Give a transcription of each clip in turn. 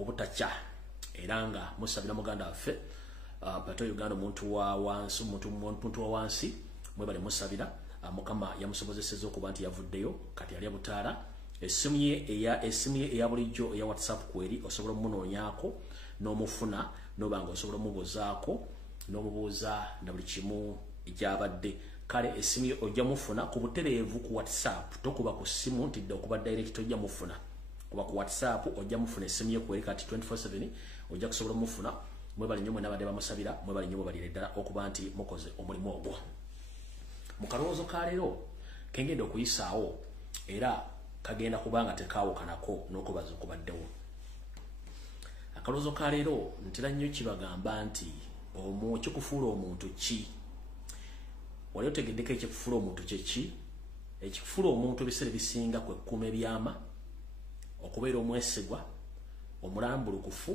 obutacha eranga musabira muganda affe pato Uganda omuntu wa wansi mwebale musabira mukama yamusobozeseza okuba nti yavuddeyo kati ali abutaala esimu ye eya bulijjo eya WhatsApp kweri osobola munoonyako n'omufuna n'obanga osobola mubuuzaako n'omubuuza na buli kimu ekyabadde kale esimu ye ojja mufuna ku butereevu ku WhatsApp tokuba ku simu ntidde okuba direct ojja mufuna kuba ku WhatsApp ojja mufuna esimu ye kweri kati 24/7 ojja kusobola mufuna mwebale nnyo mwena abadde bamusabira mwebale nnyo mubalire ddala okuba nti mukoze omulimu ogwo mu kalowoozo ka leero kengenda okuyisaawo era kagenda kubanga tekaawukanako n'okubaza okubaddewo akalowoozo ka leero ntera nnyo kibagamba nti kikufuula omuntu ki wali otegeddeko ekikufuula omuntu kyeki ekikufuula omuntu ebiseera bisinga kwe kkuma ebyama okubeera omwesigwa omulambulukufu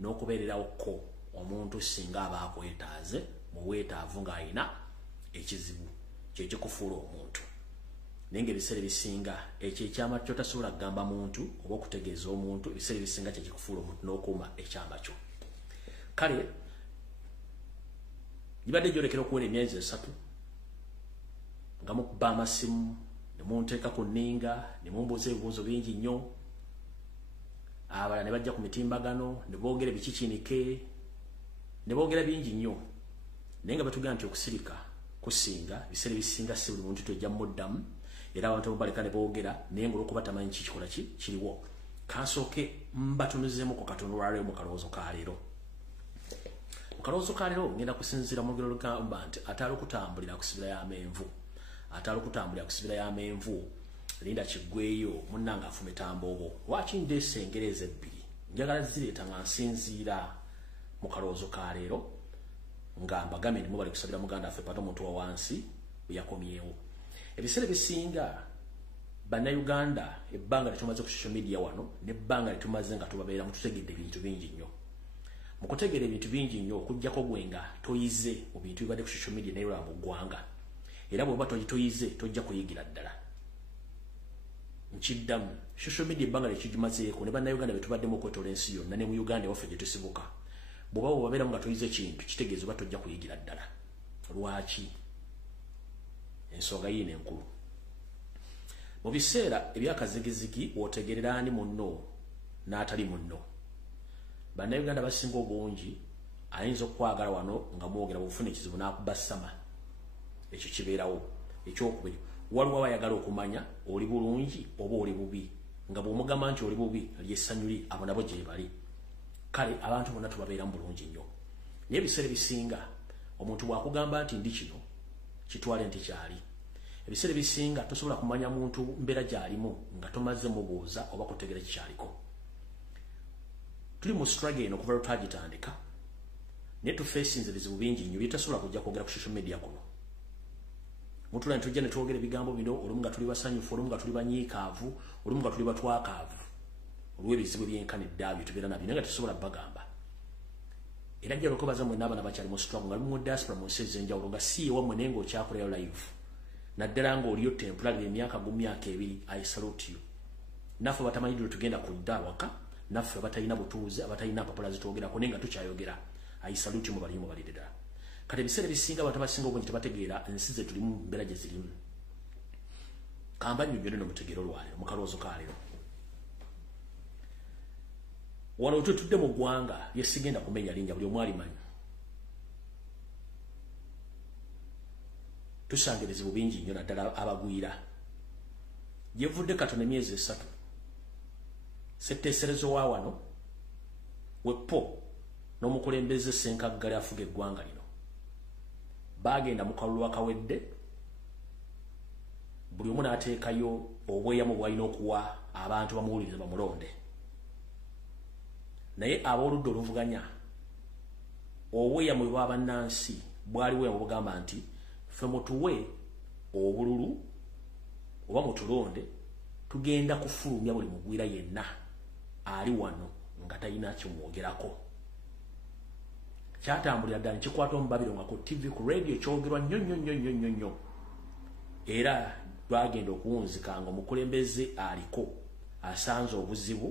n'okubeererawo ko omuntu singa aba akwetaaze mu weetaavu ng'ayina ekizibu kyekikufuula omuntu naye ng'ebiseera bisinga ekyo ekyama kyotasobola kugamba muntu oba okutegeeza omuntu ebiseera bisinga kyekikufuula omuntu n'okuuma ekyama kyo kale gibadde gyolekera okuwera emyezi 3 nga mukuba amasimu ne munteeka ku nninga ne mumbuuza ebibuuzo bingi nnyo abala ne bajja ku mitimbagano ne boogera bikikinike ne boogera bingi nnyo naye nga batugamba nti okusirika kusinga biseera bisinga si buli muntu tojja muddamu era abantu ababaleka ne boogera naye ng'olwokuba tamanyi kikikola kiriwo kansooke mbatunuzeemu ku katono olwaleero mu kalowoozo ka leero mu kalowoozo ka leero ngenda kusinziira mu lugero lugamba nti ataali okutambulira kusibira y'amenvu ataali okutambulira kusibira y'amenvu linda kiggweyo munnanga afumita mboobo lwaki ndeese engereza ebbiri njagala zireeta nga nsinziira mu kalowoozo ka leero nga mbagambye nti mubali kusabira muganda affe pato omuntu wa wansi yakomyewo ebiseera bisinga bannayuganda ebbanga litumaze ku social media wano n'ebbanga litumaze nga tubabeera mututegedde ebintu bingi nnyo mu kutegeera ebintu bingi nnyo okuggyako gwe nga toyize mu bintu bibadde ku social media naye mu ggwanga era bw'oba toyize tojja kuyigira ddala nkiddamu social media ebbanga lyekigimazeeko ne bannayuganda be tubaddemu okwetoola ensi yonna ne mu Uganda ewaffe gye tusibuka bw'oba bw'obabeeramu nga toyize kintu kitegeeza oba tojja kuyigira ddala lwaki ensonga yiino enkulu mu biseera ebyakazigizigi w'otegerera ani munno n'atali munno bannayuganda basinga obungi ayinza okwagala wano nga mwogera bufuna ekizibu n'akuba ssama ekyo kibeerawo ekyokubiri waliwo abayagala okumanya oli bulungi oba oli bubi nga bw'omugamba nti oli bubi lyessanyu li abo nabo gye bali kale abantu bonna tubabeeramu bulungi nnyo naye ebiseera ebisinga omuntu bw'akugamba nti ndi kino kitwale nti kyali ebiseera ebisinga tosobola kumanya muntu mbeera gy'alimu nga tomaze mubuuza oba kutegera kikyaliko tuli mu struggle eno okuva lwetwagitandika naye tufeesinze bizibu bingi nnyo byetasobola kujja kwogera ku social media kuno mutula ne tujja ne twogera ebigambo bino olumu nga tuli basanyufu olumu nga tuli banyiikaavu olumu nga tuli batwakaavu olw'ebizibu ebyenkanidde abyo tubeera nabyo naye nga tetusobola bagamba era jjala okubaza mwenna abaana bakyali mu struggle nga lumu mu diaspora mu nsi ez'enjawulo nga si ewammwe naye ng'okyakolerayo live naddala ng'oliyo temporary emyaka 2 I salute you naffe batamanyidde tugenda kudda waka naffe batalina butuuze abatalina mpapula zitwogerako naye nga tukyayogera I salute you mubalire mubalire ddala kati ebiseera bisinga abantu abasinga obungi tebategeera ensi ze tulimu mbeera gye zirimu kamba nnyonnyole n'omutegeero olwaleero mu kalowoozo ka leero wano tutudde mu ggwanga lyesigenda kumenya linnya buli omu alimanyi tusanga ebizibu bingi nnyo naddala abagwira gyevudde katono emyezi 3 setteeserezo wa wano weppo n'omukulembeze Ssenkaggale afuga eggwanga lino bagenda mu kalulu akawedde buli omu n'ateekayo obweyamu bw'alina okuwa abantu bamuwulirize bamulonde naye ab'oludda oluvuganya obweyamu bwe bw'abannansi bwaliwo bugamba nti ffe mutuwe obululu oba mutulonde tugenda kufulumya buli mugwira yenna ali wano nga talina kimwogerako kyatambulira ddala kikwata omubabiro nga ku TV ku radio kyogerwa nnyo era lwagenda okuwunzika nga omukulembeze aliko asanze obuzibu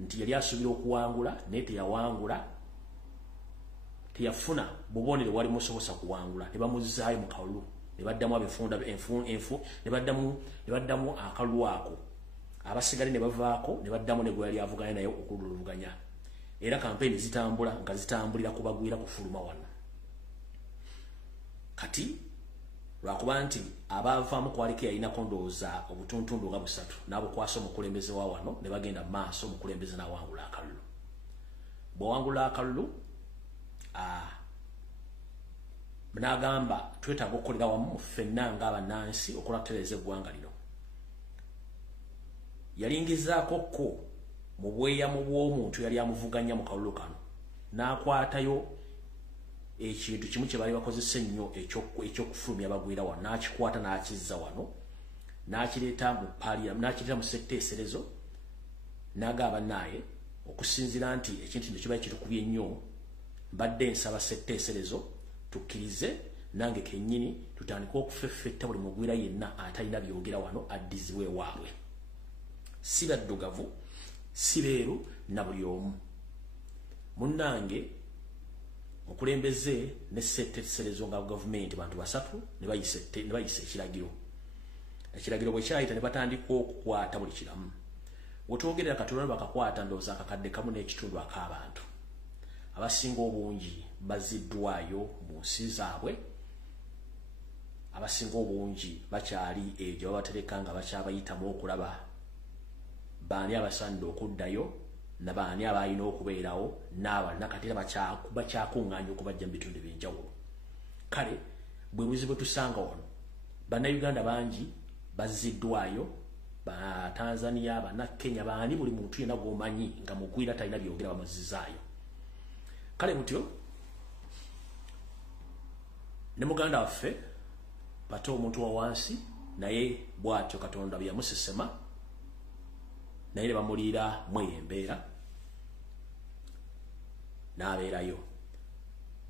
nti yali asubira okuwangula naye teyawangula, teyafuna bubonero wali musobosa kuwangula, ne bamuzaayo mu kalulu, ne baddamu abefunda ne baddamu akalulu ako, abasigale ne bavaako ne baddamu ne gwe yali avuganya naye okululuvuganya. Era kampeni zitambula nga zitambulira kubagwira kufuluma wano. Kati lwakuba nti abavaamu kwaliko yalina kondooza obutuntundu nga busatu n'abukwasa omukulembeze wa wano ne bagenda maaso omukulembeze n'awangula akalulu. Bw'awangula akalulu n'agamba twetaaga okukolera wamu ffenna ng'abannansi okulatereeza eggwanga lino. Yalingizaako ko mu bweyamu bw'omuntu yali amuvuganya mu kalulu kano, n'akwatayo ekintu kimu kye bali bakozesa ennyo ekyokufulumya abagwira wano, n'akikwata n'akizza wano, n'akireeta mu ssetteeserezo, n'agamba naye okusinziira nti ekintu kino kiba kitukubye nnyo, mbadde nsaba ssetteeserezo tukkirize nange kennyini tutandika okufeffetta buli mugwira yenna atalina byogera wano addizibwe ewaabwe. Si baddugavu, si beeru na buli omu. Munnange okulembeze ne ssetteeserezo nga gavumenti bantu basatu ne bayisa ekiragiro. Ekiragiro bwe kyayita ne batandika okukwata buli kiramu. Wetwogerera Katonda bakakwata ndowooza akakadde kamu n'ekitundu ak'abantu. Abasinga obungi baziddwayo mu nsi zaabwe, abasinga obungi bakyali egyo babatereka nga bakyabayitamu okulaba baani abasanidde okuddayo na baani abalina okubeerawo n'abalina kati era bakyakuŋŋaanya okubajja mu bitundu ebyenjawulo. Kale bwe buzibu tusanga wano, bannayuganda bangi baziddwayo, Tanzania, Bannakenya, baani buli muntu yenna gw'omanyi nga mugwira talina byogera bamuzizaayo. Kale mutyo ne muganda waffe Pato omuntu wa wansi naye bw'atyo Katonda bwe yamusesema naye ne bamuliira mweyembeera n'abeerayo.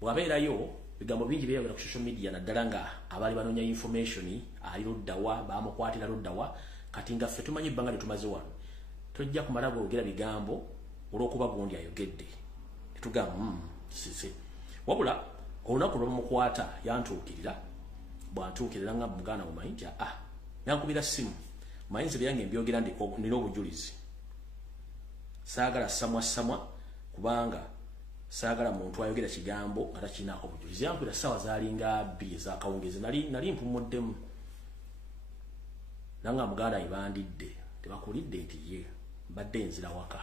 Bw'abeerayo bigambo bingi byeyongera ku social media naddala nga abaali banoonya information ali luddawa baamukwatira luddawa. Kati nga ffe tumanyi ebbanga lye tumaze wano tojja kumala boogera bigambo olw'okuba gundi ayogedde netugamba sisi. Wabula olunaku lw'omukwata yantuukirira, bw'antuukirira nga muganda mumanyi nti yankubira ssimu mayinza byange mbyogera nina obujulizi. Saagala samwa kubanga saagala muntu ayogera kigambo nga takina obujulizi. Yankubira ssaawa zaalinga 2 ez'akawungezi, nali mpumuddemu. Nanga muganda ibandidde tebakulidde nti ye mbadde nzira waka.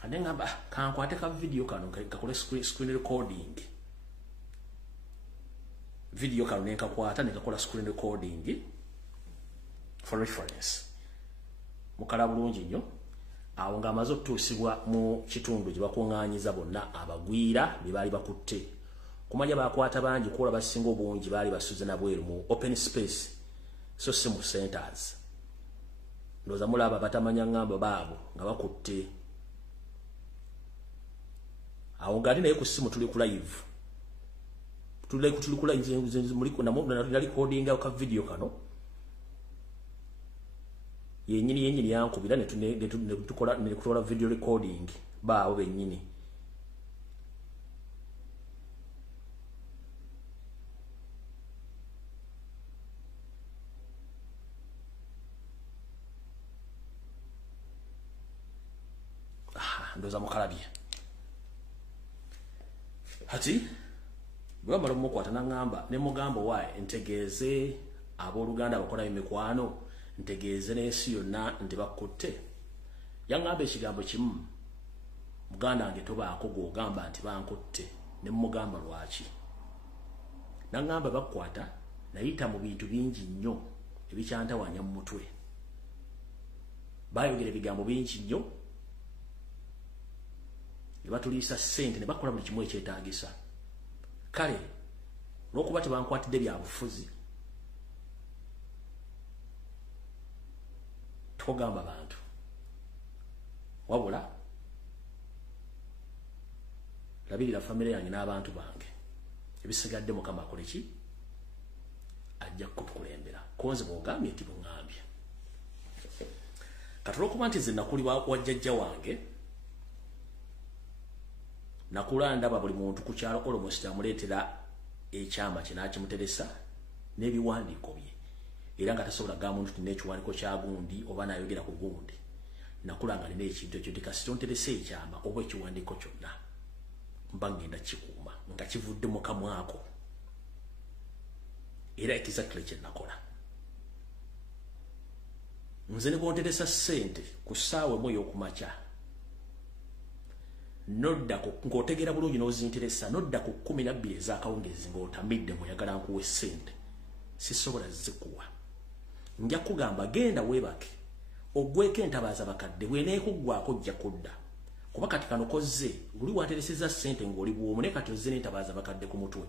Kande ngamba kankwate ka video kano kakole screen recording. Video kano nenkakwata nekakola screen recording for reference. Mukala bulungi nnyo. Awo nga amaze okutuusibwa mu kitundu gye bakuŋŋaanyiza bonna abagwira bye baali bakutte. Kumanya bakwata bangi kuola basinga obungi baali basuze na bweru mu open space. So si mu centers. Ndowooza mulaba batamanya ngamba baabo nga bakutte. Awo ng'ali naye ku ssimu tuli ku live. Tuli ku live nali recordinga ka video kano. Yennyini yankubira ne tukola video recording baabo bennyini. Ndoza mukalabye. Hati bwe bamala omukwata n'angamba ne mugamba wae ntegeeze abooluganda abakola emikwano, ntegeeze n'ensi yonna nti bakutte. Yaŋŋamba ekigambo kimu, muganda wange tobaako gw'ogamba nti bankutte. Ne mugamba lwaki. N'angamba bakukwata nayita mu bintu bingi nnyo ebikyantawanya mu mutwe. Baayogera ebigambo bingi nnyo, ne batuliisa ssente ne bakola buli kimu ekyetaagisa. Kale olw'okuba tebankwatidde bya bufuzi togamba bantu, wabula labirira famire yange n'abantu bange. Ebisigadde Mukama akole ki? Ajja kutukulembera. Konze bw'ogambye nti buŋŋambye. Katolokuba nti nze nakuli wajjajja wange nakulanda buli muntu ku kyalo almost amuleetera ekyama kye n'akimuteresa n'ebiwandiiko bye era nga tasobola gamba muntu nti n'ekiwandiiko kya gundi oba n'ayogera ku gundi nakulanga nina ekintu ekyo nti kasita onteresa ekyama oba ekiwandiiko kyonna mba ngenda kikuuma nga kivudde mu kamwako era exactly kye nakola. Nze ne bwonteresa ssente ku ssaawa emu ey'okumakya nodda ng'otegeera bulungi n'ozinteresa nodda ku 12 ez'akawungeezi ng'otamidde mweyagala nkuwa ssente sisobola zikuwa. Nja kugamba genda weebake ogweko entabaaza bakadde bw'eneekuggwako ojja kudda kuba kati kano kozze luli watereseza ssente ng'oli bw'omu naye kati ozze n'entabaaza bakadde ku mutwe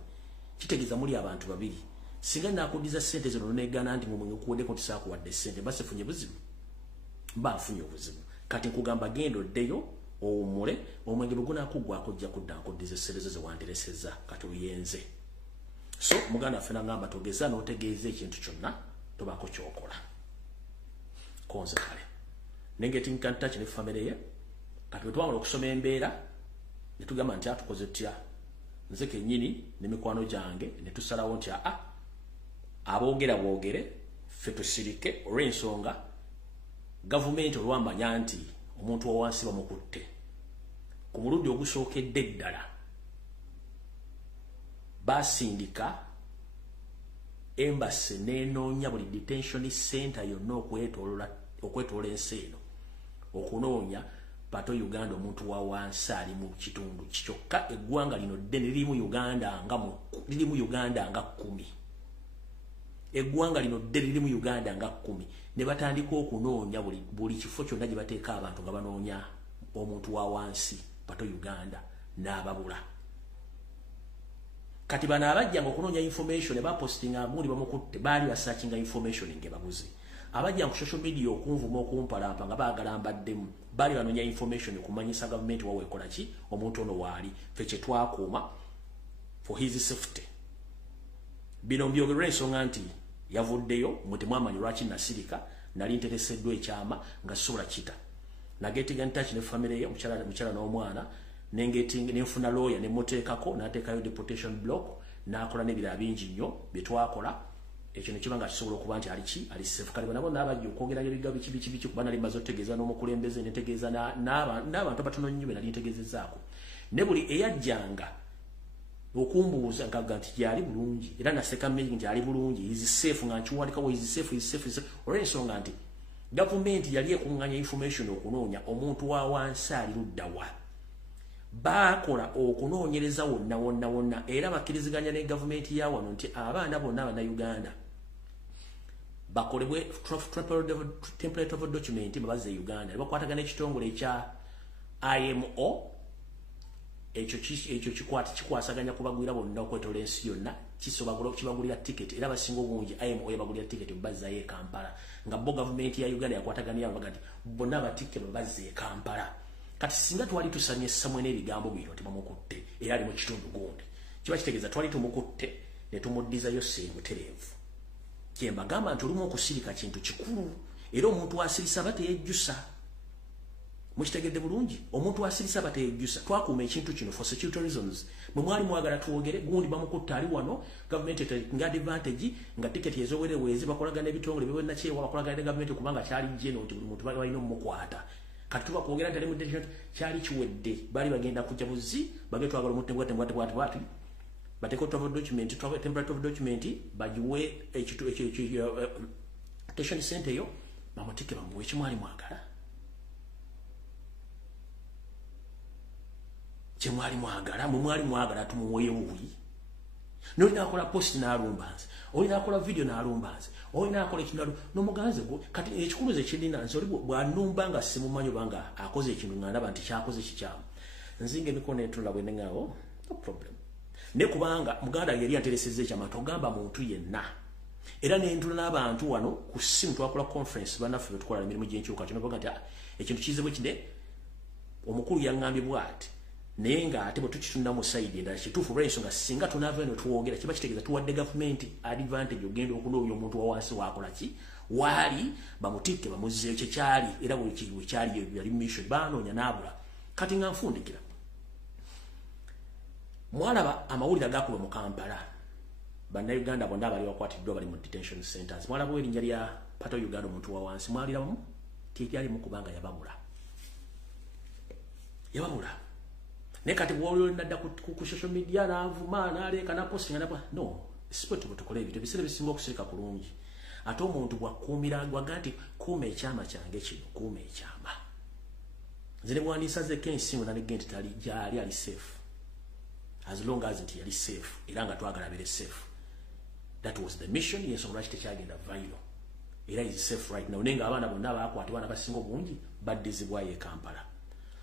kitegeeza muli abantu babiri. Singa nakuddiza ssente zino n'eggana nti mwe nkuweddeko nti saakuwadde ssente mba sifunye buzibu mba nfunye obuzibu. Kati nkugamba genda oddeyo owummule omwenge bwe gunaakuggwako ojja kudda nkuddiza essente zo ze wanteresezza kati oyenze. So muganda waffe n'agamba togeza n'otegeeza ekintu kyonna tobaako kyokola. Konze kale Negating Can't Touch ne family ye kati bwe twamala okusoma embeera ne tugamba nti atukoze tutya nze kennyini ne mikwano gyange ne tusalawo nti aboogera boogere ffe tusirike olw'ensonga gavumenti olwamanya nti omuntu wa wansi bamukutte ku mulundi ogusookedde eddala basindika embassy n'enoonya buli detention center yonna okwetoola ensi eno okunoonya pato Uganda omuntu wa wansi ali mu kitundu kyokka eggwanga lino ddene lirimu Uganda nga 10. Eggwanga lino ddene lirimu Uganda nga 10 ne batandika okunoonya buli kifo kyonna gye bateeka abantu nga banoonya omuntu wa wansi pato Uganda n'ababula. Kati bano abajjanga okunoonya information ne bapostinga muli bamukutte baali basearchinga information ng'ebabuze. Abajja ku social media okunvuma okumpalampa nga baagala mbaddemu baali banoonya information okumanyisa gavumenti wawe ekola ki omuntu ono waali ffe kye twakuuma for his safety. Bino mbyogerera ensonga nti yavuddeyo mwe temwamanyi lwaki nasirika nali ntereseddwa ekyama nga sobola kita Negating and Touch ne family ye omukyala n'omwana nenfuna lawyer ne muteekako n'ateekayo deportation block n'akola n'ebirala bingi nnyo bye twakola. Ekyo ne kiba nga kisobola okuba nti ali safe. Kale nabo n'abajja okwogera ebigambo biki kuba nali mmaze otegeeza n'omukulembeze ne ntegeeza n'abantu abatono nnyo be nali ntegeezezzaako ne buli eyajjanga okumbuuza nkaga nti gyali bulungi era naseka mmeri nti ali bulungi is safe nga nkiwandikawo is safe olw'ensonga nti gavumenti yali ekuŋŋanya information okunoonya omuntu wa wansi ali luddawa bakola okunoonyereza wonna era bakkiriziganya ne gavumenti ya wano nti abaana bonna Uganda bakolebwe template of document babaze Uganda bakwatagana ekitongole ekya IMO ekyo kikwasaganya kubagwira bonna okwetola ensi yonna kibagulira ticket era basinga obungi IMO yabagulira ticket bazayo e Kampala nga bo gavumenti ya Uganda yakwataganya baga nti bonna batikke babaze e Kampala. Kati singa twali tusanye samwe n'ebigambo bino tebamukutte era ali mu kitundu gundi kiba kitegeeza twali tumukutte ne tumuddizayo sseemutereevu. Kye mbagamba nti olumu okusirika kintu kikulu era omuntu asirisa bateyejjusa mukitegedde bulungi omuntu asirisa bateyejjusa. Twakuuma ekintu kino for security reasons mwe mwali mwagala tuwogere gundi bamukutte ali wano gavumenti nga advantage nga tiketi ezowereweezi bakolagana ebitongole bibonakyewa bakolagana ne gavumenti kubanga kyali jeno nti buli muntu balina omukwata. Kati tuba kwogera ntali mu detention kyali kiwedde baali bagenda kujja buzi bage twagala omutembwate bateko template of document bagiwe detention center yo bamutike bamuwe kimwali mwagala tumuweyo buyi nolina akola post n'alumbanze olina akola video n'alumbanze olina akola ekintu n'omuganze gwo kati ekikuluze kirina nze oli bw'annumba nga simumanyi banga akoze ekintu nga ndaba nti kyakoze kikyamu nzinga emikono etula bwe nengawo no problem ne kubanga muganda yali ateresezza ekyama togamba muntu yenna era n'entula n'abantu wano ku ssimu twakola conference bannaffe betukola emirimu gy'enkyuka kino baga nti ekintu kizibu kide omukulu yaŋŋambye bw'ati nenga ate bwetukitunda mu side endala kituufu olw'ensonga singa tunaava eno tuwogera kiba kitegeeza tuwadde gavumenti advantage ogenda okunoonya omuntu wa wansi wakola ki waali bamutikke bamuzzeeyo kyekyali era buli kiwe kyali yali mission baanoonya n'abula kati nga nfundikira mwalaba amawulire agakuba mu Kampala bannayuganda bonna abali bakwatiddwa bali mu detention centers mwalaba erinnya lya Pato Uganda omuntu wa wansi mwaliramu teryalimu kubanga yababula naye kati bw'olio nadda ku social media n'avuma n'aleeka n'apostinga no sipoti bwetukola ebintu ebiseera bisinga okusirika kulungi ate omuntu bw'akuumira gwaga nti kuuma ekyama kyange kino kuuma ekyama nze ne bwandiisazeeko ensimu nanegge nti gyali ali safe as long as nti yali safe era nga twagala abeere safe that was the mission yensonga lwaki tekyagenda viral era is safe right now naye nga abaana bonna abakwatibwa n'abasinga obungi baddizibwayo e Kampala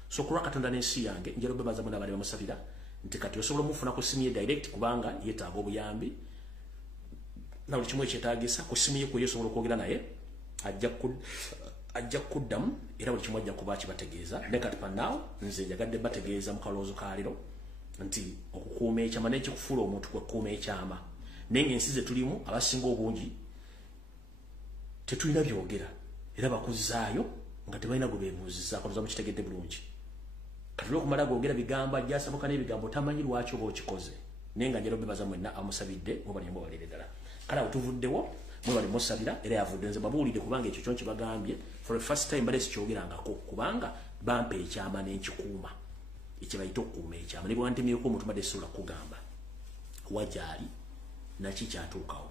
so kulwa Katonda n'ensi yange njala obebaza bonna abali bamusabira nti kati osobola omufuna ku simu ye direct kubanga yeetaaga obuyambi na buli kimu ekyetaagisa ku simu ye ku yesobola okwogera naye ajja kuddamu era buli kimu ajja kuba kibategeeza naye kati panaawo nze njagadde bategeeza mu kalowoozo ka leero nti okukuuma ekyama n'ekikufuula omuntu kwekuuma ekyama naye ng'ensi ze tulimu abasinga obungi tetulina byogera era bakuzaayo nga tebalina gwe beebuuzizzaako tuza mukitegedde bulungi kati olw'okumala googera bigambo ajjasabuka n'ebigambo tamanyi lwaki oba okikoze naye nga njala obebaza mwenna amusabidde mubali mubawalire ddala kale awo tuvuddewo mwebali musabira era yavudde nze babuulidde kubanga ekyo kyonki bagambye for the first time bale sikyogerangako kubanga bampa ekyama n'enkikuuma ekyebayita okukuuma ekyama ne bwantemyeko omuntu badde sisobola kugamba wagyali naki kyatuukawo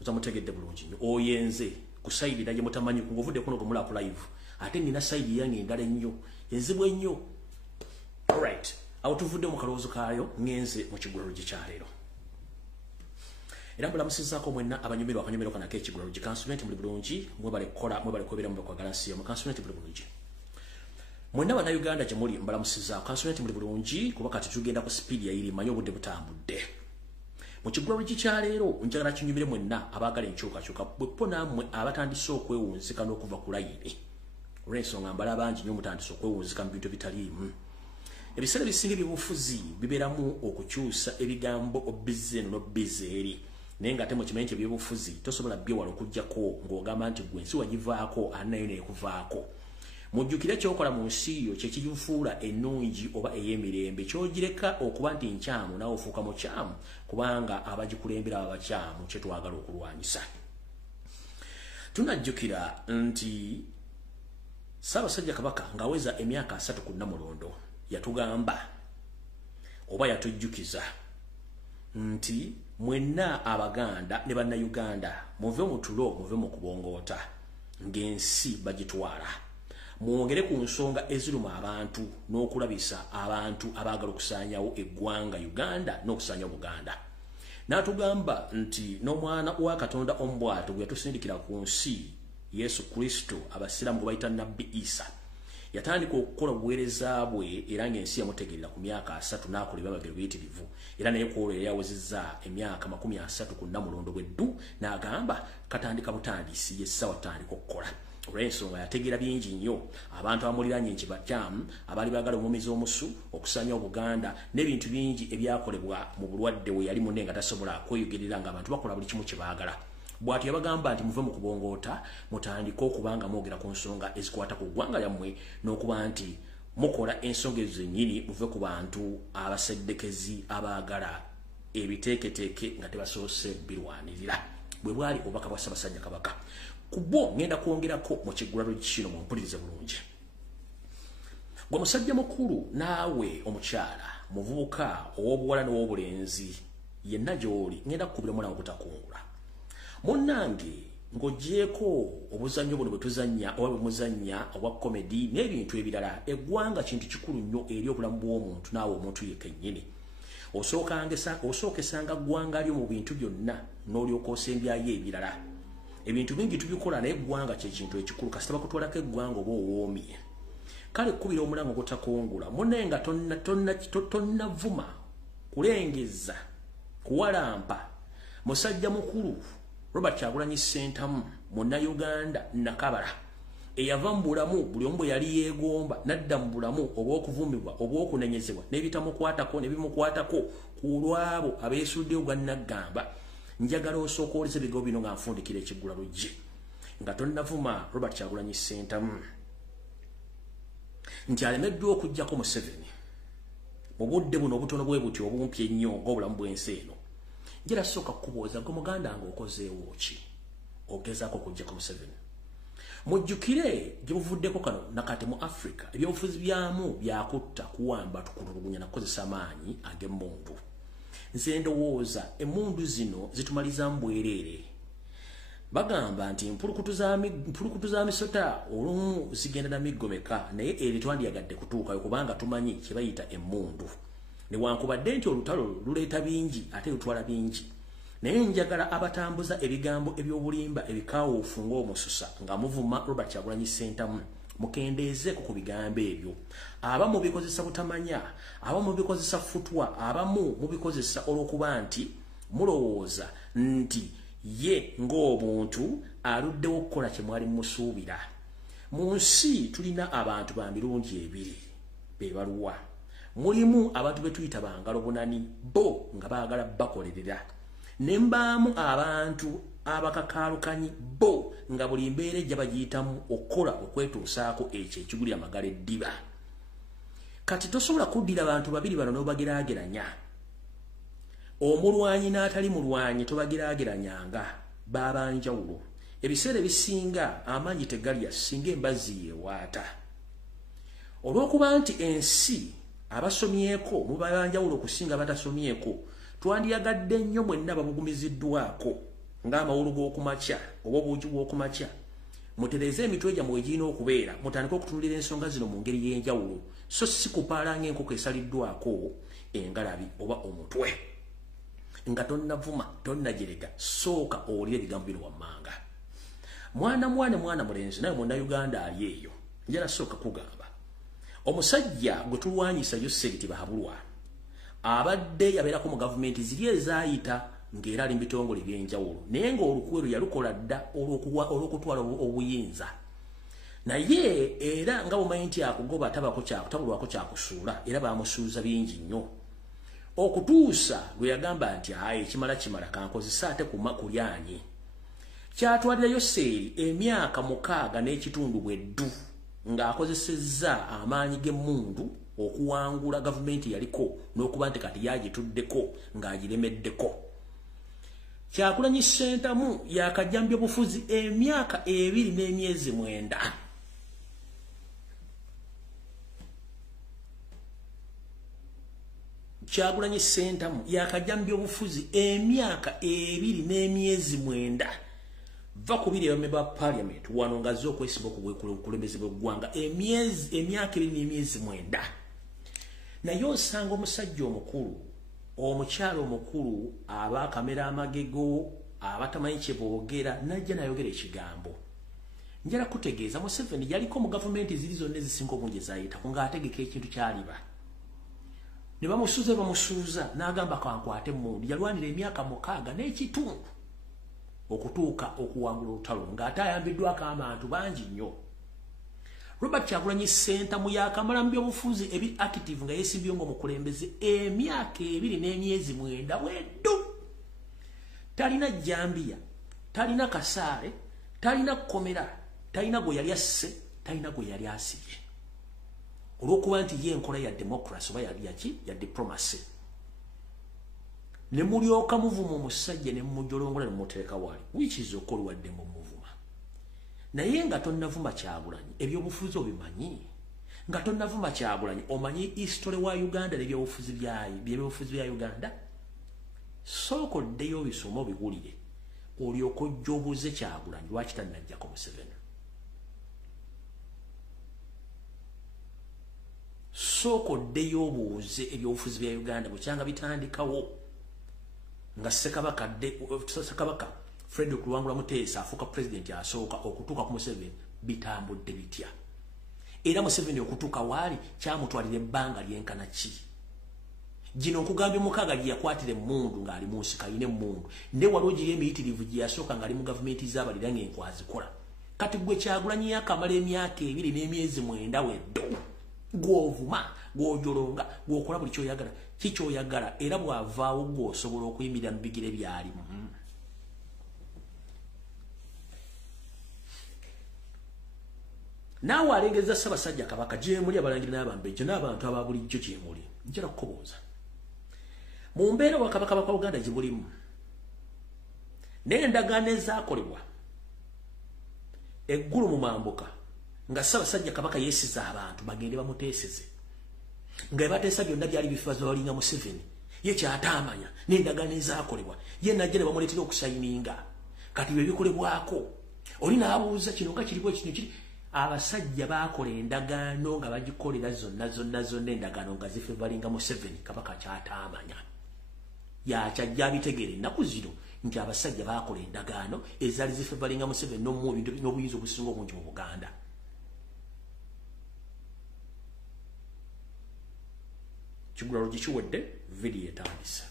oza mutegedde bulungi nnyo oyenze ku sayidi naye mutamanyi kunguvudde kuno gumulaku live ate nina sayidi yange endala ennyo enzibu ennyo alright awo tuvudde mu kalowoozo kaayo ngenze mu kigulalo gyekyaleero era mbulamusizzaako mwenna abanyumirwa akanyumiro kanako ekigulalo gikansulenti muli bulungi mwebale kukola mwebale kwebera mubakwagala nsi yomu kansulenti muli bulungi mwenna bannayuganda gye muli mbalamusizzaako kansulenti muli bulungi kuba kati tugenda ku sipiidi yayiri manye obudde butambudde mu kigulalo gikyaleero njagala kinyumire mwenna abaagala enkyukakyuka bwepo nammwe abatandise okwewunzika n'okuva ku layini olw'ensonga mbala bangi nnyo mutandise okwewunzika mu bintu bitaliimu ebiseera bisinga ebyobufuzi bibeeramu okukyusa ebigambo obbizi eno n'obbizi eri naye nga ate mu kimanyi nti ebyobufuzi tosobola byewala okuggyako ng'ogamba nti gwe ensi wagivaako anayo neekuvaako mujjukire ekyokola mu nsi yo kyekigifuula ennungi oba ey'emirembe kyogireka okuba nti nkyamu nawe ofuuka mukyamu kubanga abagikulembera abakyamu kyetwagala okulwanyisa tunajjukira nti Ssaabasajja Kabaka ng'aweza emyaka 3 ku Nnamulondo yatugamba oba yatujjukiza nti mwenna Abaganda ne Bannayuganda muve mu tulo muve mu kubongoota ng'ensi bagitwala mwongere ku nsonga eziruma abantu n'okulabisa abantu abaagala okusaanyawo eggwanga Uganda n'okusaanyawo Buganda n'atugamba nti n'omwana wa Katonda Ombwato gwe yatusindikira ku nsi Yesu Kristo abasiraamu gwe bayita Nabbi Isa yatandika okukola obuweereza bwe era ng'ensi yamutegerera ku myaka 3 n'akola ebyabagero biyitirivu era naye ku olwo yali awezezza emyaka 30 ku Nnamulondo bweddu n'agamba katandika butandisi yessawa tutandika okukola olw'ensonga yategeera bingi nnyo abantu abamuliranye nkibakyamu abaali baagala omumiza omusu okusaanya Obuganda n'ebintu bingi ebyakolebwa mu bulwadde we yali munne nga tasobola kweyogerera ng'abantu bakola buli kimu kye baagala bw'atyo yabagamba nti muve mu kubongoota mutandike okubanga mwogera ku nsonga ezikwata ku ggwanga lyammwe n'okuba nti mukola ensonga ezo zennyini muve ku bantu abaseddekezi abaagala ebiteeketeeke nga tebasoose birwanirira bwe bwali obubaka bwa Ssaabasajja Kabaka ku bwo ngenda kwongerako mu kiggulalo kino mu mpulirize bulungi gwe musajja mukulu naawe omukyala muvubuka ow'obuwala n'ow'obulenzi yenna gy'oli ngenda kukubiramu nawe butakungula munnange ng'oggyeko obuzannyo buno bwe tuzannya oba bwe muzannya obwa komedi n'ebintu ebirala eggwanga kintu kikulu nnyo eri obulamu bw'omuntu naawe omuntu yekennyini osookesanga ggwanga lyo mu bintu byonna n'olyoka osembyayo ebirala ebintu bingi tubikola naye eggwanga kyekintu ekikulu kasita bakutwalako eggwanga oba owoomye kale kkubira omulango gotakungula munnaye nga tonnavuma kulengeza kuwalampa musajja mukulu Robert Kyagulanyi Ssentamu Munnayuganda Nakabala eyava mu bulamu buli omu bwe yali yeegomba nadda mu bulamu obw'okuvumbibwa obw'okunenyezebwa n'ebitamukwatako ne bimukwatako ku lwabo abeesuddeyo gwa naggamba njagala osooka oleza ebigambo bino nga nfundikira ekiggula lugye nga tonnavuma Robert Kyagulanyi Ssentamu nti alemeddwa okuggyako Museveni mu budde buno obutono bwe buti obumpi ennyo ng'obulamu bw'ensi eno njala sooka kukubuuza gwe muganda nga okozeewo ki ogezaako okuggyako Museveni mujjukire gye buvuddeko kano nakati mu Africa ebyobufuzi byamu byakutta kuwamba tukutulugunya nakukozesa amaanyi ag'emmundu nze ndowooza emmundu zino zitumaliza mbwereere bagamba nti mpulukutu za misota olumu zigenda na miggomeka naye eri twandyagadde kutuukayo kubanga tumanyi kye bayita emmundu newankubadde nti olutalo luleeta bingi ate lutwala bingi naye njagala abatambuza ebigambo eby'obulimba ebikawuufu ng'omususa nga muvuma Robert Kyagulanyi Ssentamu mukendeezeeko ku bigambo ebyo abamu bikozesa butamanya abamu bikozesa futwa abamu mubikozesa olw'okuba nti mulowooza nti ye ng'omuntu aluddewo okukola kye mwali musuubira mu nsi tulina abantu ba mirungi ebiri be baluwa mulimu abantu be tuyita bangalo bunani bo nga baagala bakolerera ne mbaamu abantu abakakaalukanye bo nga buli mbeera ejja bagiyitamu okukola okwetuusaako ekyo ekigulira amagala eddiba kati tosobola kuddira abantu babiri bano n'obageraageranya omulwanyi n'atali mulwanyi tobageraageranyanga baabanjawulo ebiseera ebisinga amaanyi tegalya singa embazzi yeewaata olw'okuba nti ensi abasomyeko mu banjawulo okusinga batasomyeko twandiyagadde nnyo mwenna babugumiziddwako ng'amawulu g'okumakya oba obuugi bw'okumakya mutereeze emitwe gyammwe egirina okubeera mutandike okutunulira ensonga zino mu ngeri y'enjawulo so si kupaala ng'enkoko esaliddwako engalabi oba omutwe nga tonnavuma tonnajerega sooka owulire ebigambo bino wammanga mwana mulenzi naye munnayuganda ali eyo njala sooka kugamba omusajja gwe tulwanyisa Yoseri Tibahabulwa abadde yabeerako mu gavumenti ziri ezaayita ng'era ali mu bitongole by'enjawulo naye ng'olukweru yalukola dda olw'okutwala obuyinza naye era nga bumanyi nti akugoba tabulwako kyakusuula era baamusuuza bingi nnyo okutuusa lwe yagamba nti ayi kimala kankozesa ate kulyanyi kyatwalira Yoseri emyaka 6 n'ekitundu bweddu ng'akozesezza amaanyi g'emmundu okuwangula gavumenti yaliko n'okuba nti kati yagituddeko ng'agiremeddeko Kyagulanyi Ssentamu yakajjambya obufuzi emyaka 2 n'emyezi 9 Kyagulanyi Ssentamu yakajjambya obufuzi emyaka 2 n'emyezi 9 va kubiri abamemba ba parliament wano ngaze okwesimba okukulembeze bw'eggwanga emyaka 2 n'emyezi 9 naye osanga omusajja omukulu omukyalo omukulu abakamera amagego abatamanyi kye boogera najja nayogera ekigambo njala kutegeeza Museveni yaliko mu gavumenti ziri zonna ezisinga obungi ezayitako ng'ategeka ekintu kyaliba ne bamusuuza n'agamba kankwate emmundu yalwanira emyaka 6 n'ekitundu okutuuka okuwangula olutalo ng'ate ayambiddwako abantu bangi nnyo Robert Kyagulanyi Ssentamu yakamala mu byobufuzi ebi active nga yeesimbye ng'omukulembeze emyaka 2 n'emyezi 9 bweddu talina jjambiya talina kasaale talina kkomera talina gwe yali asse talina gwe yali asibye olw'okuba nti ye enkola ya democracy oba ya diplomacy ne mulyoka muvuma omusajja ne mumujolongola ne muteeka wali which is okolwadde mu muvuma naye nga tonnavuma Kyagulanyi ebyobufuzi obimanyi nga tonnavuma Kyagulanyi omanyi history wa Uganda n'ebyobufuzi bya Uganda sooka oddeyo bisoma obiwulire olyoka ojja obuuze Kyagulanyi lwaki tannajjako Museveni sooka oddeyo obuuze ebyobufuzi bya Uganda bukyanga bitandikawo nga Ssekabaka Frederick Luwangula Muteesa afuuka president asooka okutuuka ku Museveni bitambudde bitya era Museveni okutuuka waali kyamutwalira ebbanga lyenkana ki gino okugambye mukaaga gye yakwatira emmundu ng'ali mu nsiko ayina emmundu nde waliwo giri emiyitirivu gye yasooka ng'ali mu gavumenti z'abalira ng'enkwazikola kati gwe Kyagulanyi yakamala emyaka 2 n'emyezi 9 weddo gw'ovuma gw'ojolonga gw'okola buli kyoyagala kikyoyagala era bw'avaawo gw'osobola okuyimirira mu bigere byalimu. Naawe alengeza Ssaabasajja Kabaka gye muli abalangira n'abambejjo n'abantu ababulijjo gye muli njala kukoboza mu mbeera wa Kabaka wa Uganda gye mulimu n'endagaano ezaakolebwa eggulu mu mambuka nga Ssaabasajja Kabaka yeesiza abantu bagende bamuteeseze nga ebateesa byonna byali bifaza balinga Museveni ye kyataamanya n'endagaano ezaakolebwa ye najja ne bamuleetera okusayininga kati bwe bikolebwako oli n'abuuza kino nga kiriko kino kiri abasajja baakola endagaano nga bagikolera zonna endagaano nga zife balinga Museveni Kabaka kyataamanya yakyajja abitegere ennaku zino nti abasajja baakola endagaano ezaali zife balinga Museveni n'obuyinza obusinga obungi mu Buganda. Kigulalo gikiwedde vidiyo etandise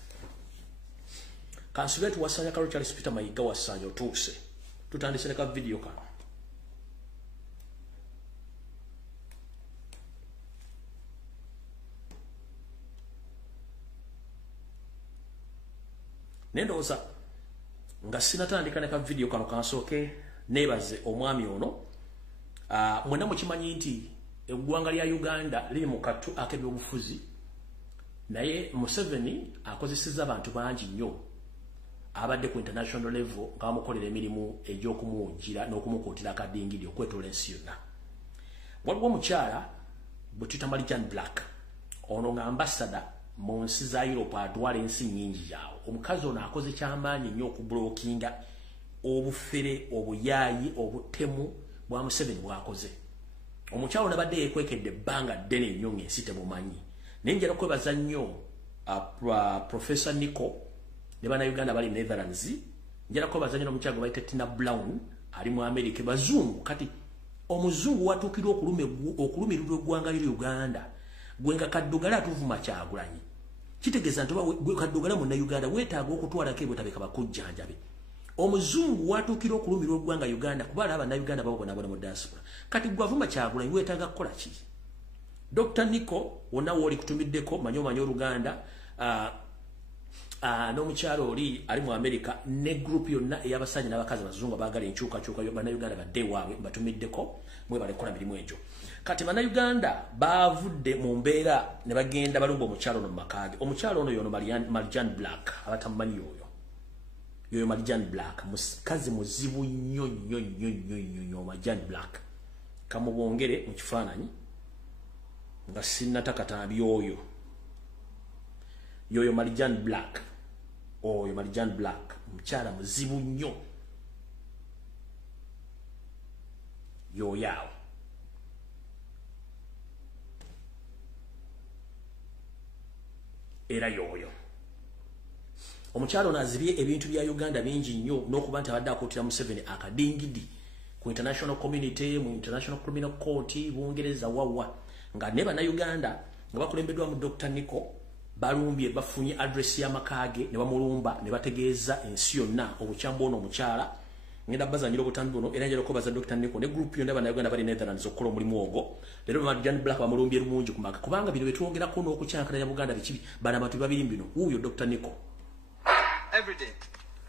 kansube tuwasanya kalo Charles Peter Mayiga wasanya otuuse tutandise leka vidiyo kano. Nendoza nga sinatandika neka video kano kansooke nebaze omwami ono mwena mukimanyi nti eggwanga lya Uganda liri mu kattu ak'ebyobufuzi naye Museveni akozesezza abantu bangi nnyo abadde ku international level nga bamukolera emirimu egy'okumuwujira n'okumukuutira akadingiri okwetoola ensi yonna. Waliwo omukyala bwe tuyita Marijan Black ono nga ambassador mu nsi za Europe atwala ensi nnyingi yawo. Omukazi ono akoze kyamaanyi nnyo okubulookinga obufere obuyaayi obutemu bwa Museveni bwakoze. Omukyala ono abadde yeekwekedde ebbanga ddene nnyo ng'ensi temumanyi naye njala kwebaza nnyo Professor Nico ne bannayuganda bali Netherlands. Njala kwebaza nnyo n'omukyala gwe bayita Tina Brown ali mu America bazungu. Kati omuzungu watuukirwa okulumirirwa eggwanga lya Uganda gwenga kaddugala atuvuma Kyagulanyi kitegeeza nti gwe kaddugala mu Uganda weetaaga okutwalako ebyotabeka bakujjanjabe. Omuzungu watuukirwa okulumirwa eggwanga Uganda kuba alaba Uganda babo bonaabona mu diaspora. Kati gwavuma Kyagulanyi weetaaga kukola ki? Dr. Nico wonna wooli kutumiddeko manyi Oluganda n'omukyalo oli ali mu America ne group yonna ey'abasajja n'abakazi abazungu abaagala enkyukakyuka bannayuganda badde waabwe batumiddeko mwe balekola mirimu egyo. Kati bannayuganda baavudde mu mbeera ne bagenda balumba omukyalo ono mu makaage. Omukyalo ono yono Marijan Black abatamumanyi yoyo Marijan Black mukazi muzibu nnyo Marijan Black kamubongere mu kifaananyi nga sinnatakatambi yoyo Marijan Black oyo Marijan Black mukyala muzibu nnyo yoyaawo. Era yoyo omukyalo ono azibye ebintu bya Uganda bingi nnyo n'okuba nti abadde akuutira Museveni akadingidi ku international community mu international criminal court Bungereza wawa nga ne bannayuganda nga bakulembeddwa mu Dr. Nico balumbye bafunye address y'amakaage ne bamulumba ne bategeeza ensi yonna obukyambu ono omukyala ngenda bazanyira obutambi buno era njala okubaza Dr. Nico ne group yonna bannayuganda bali Netherlands okukola omulimu ogwo. Leero Marijan Black bamulumbye lumungi ku maka kubanga bino betwongerako n'okukyankalanya Buganda bikibi bana bantu babiri bino uyo Dr. Nico. Every day.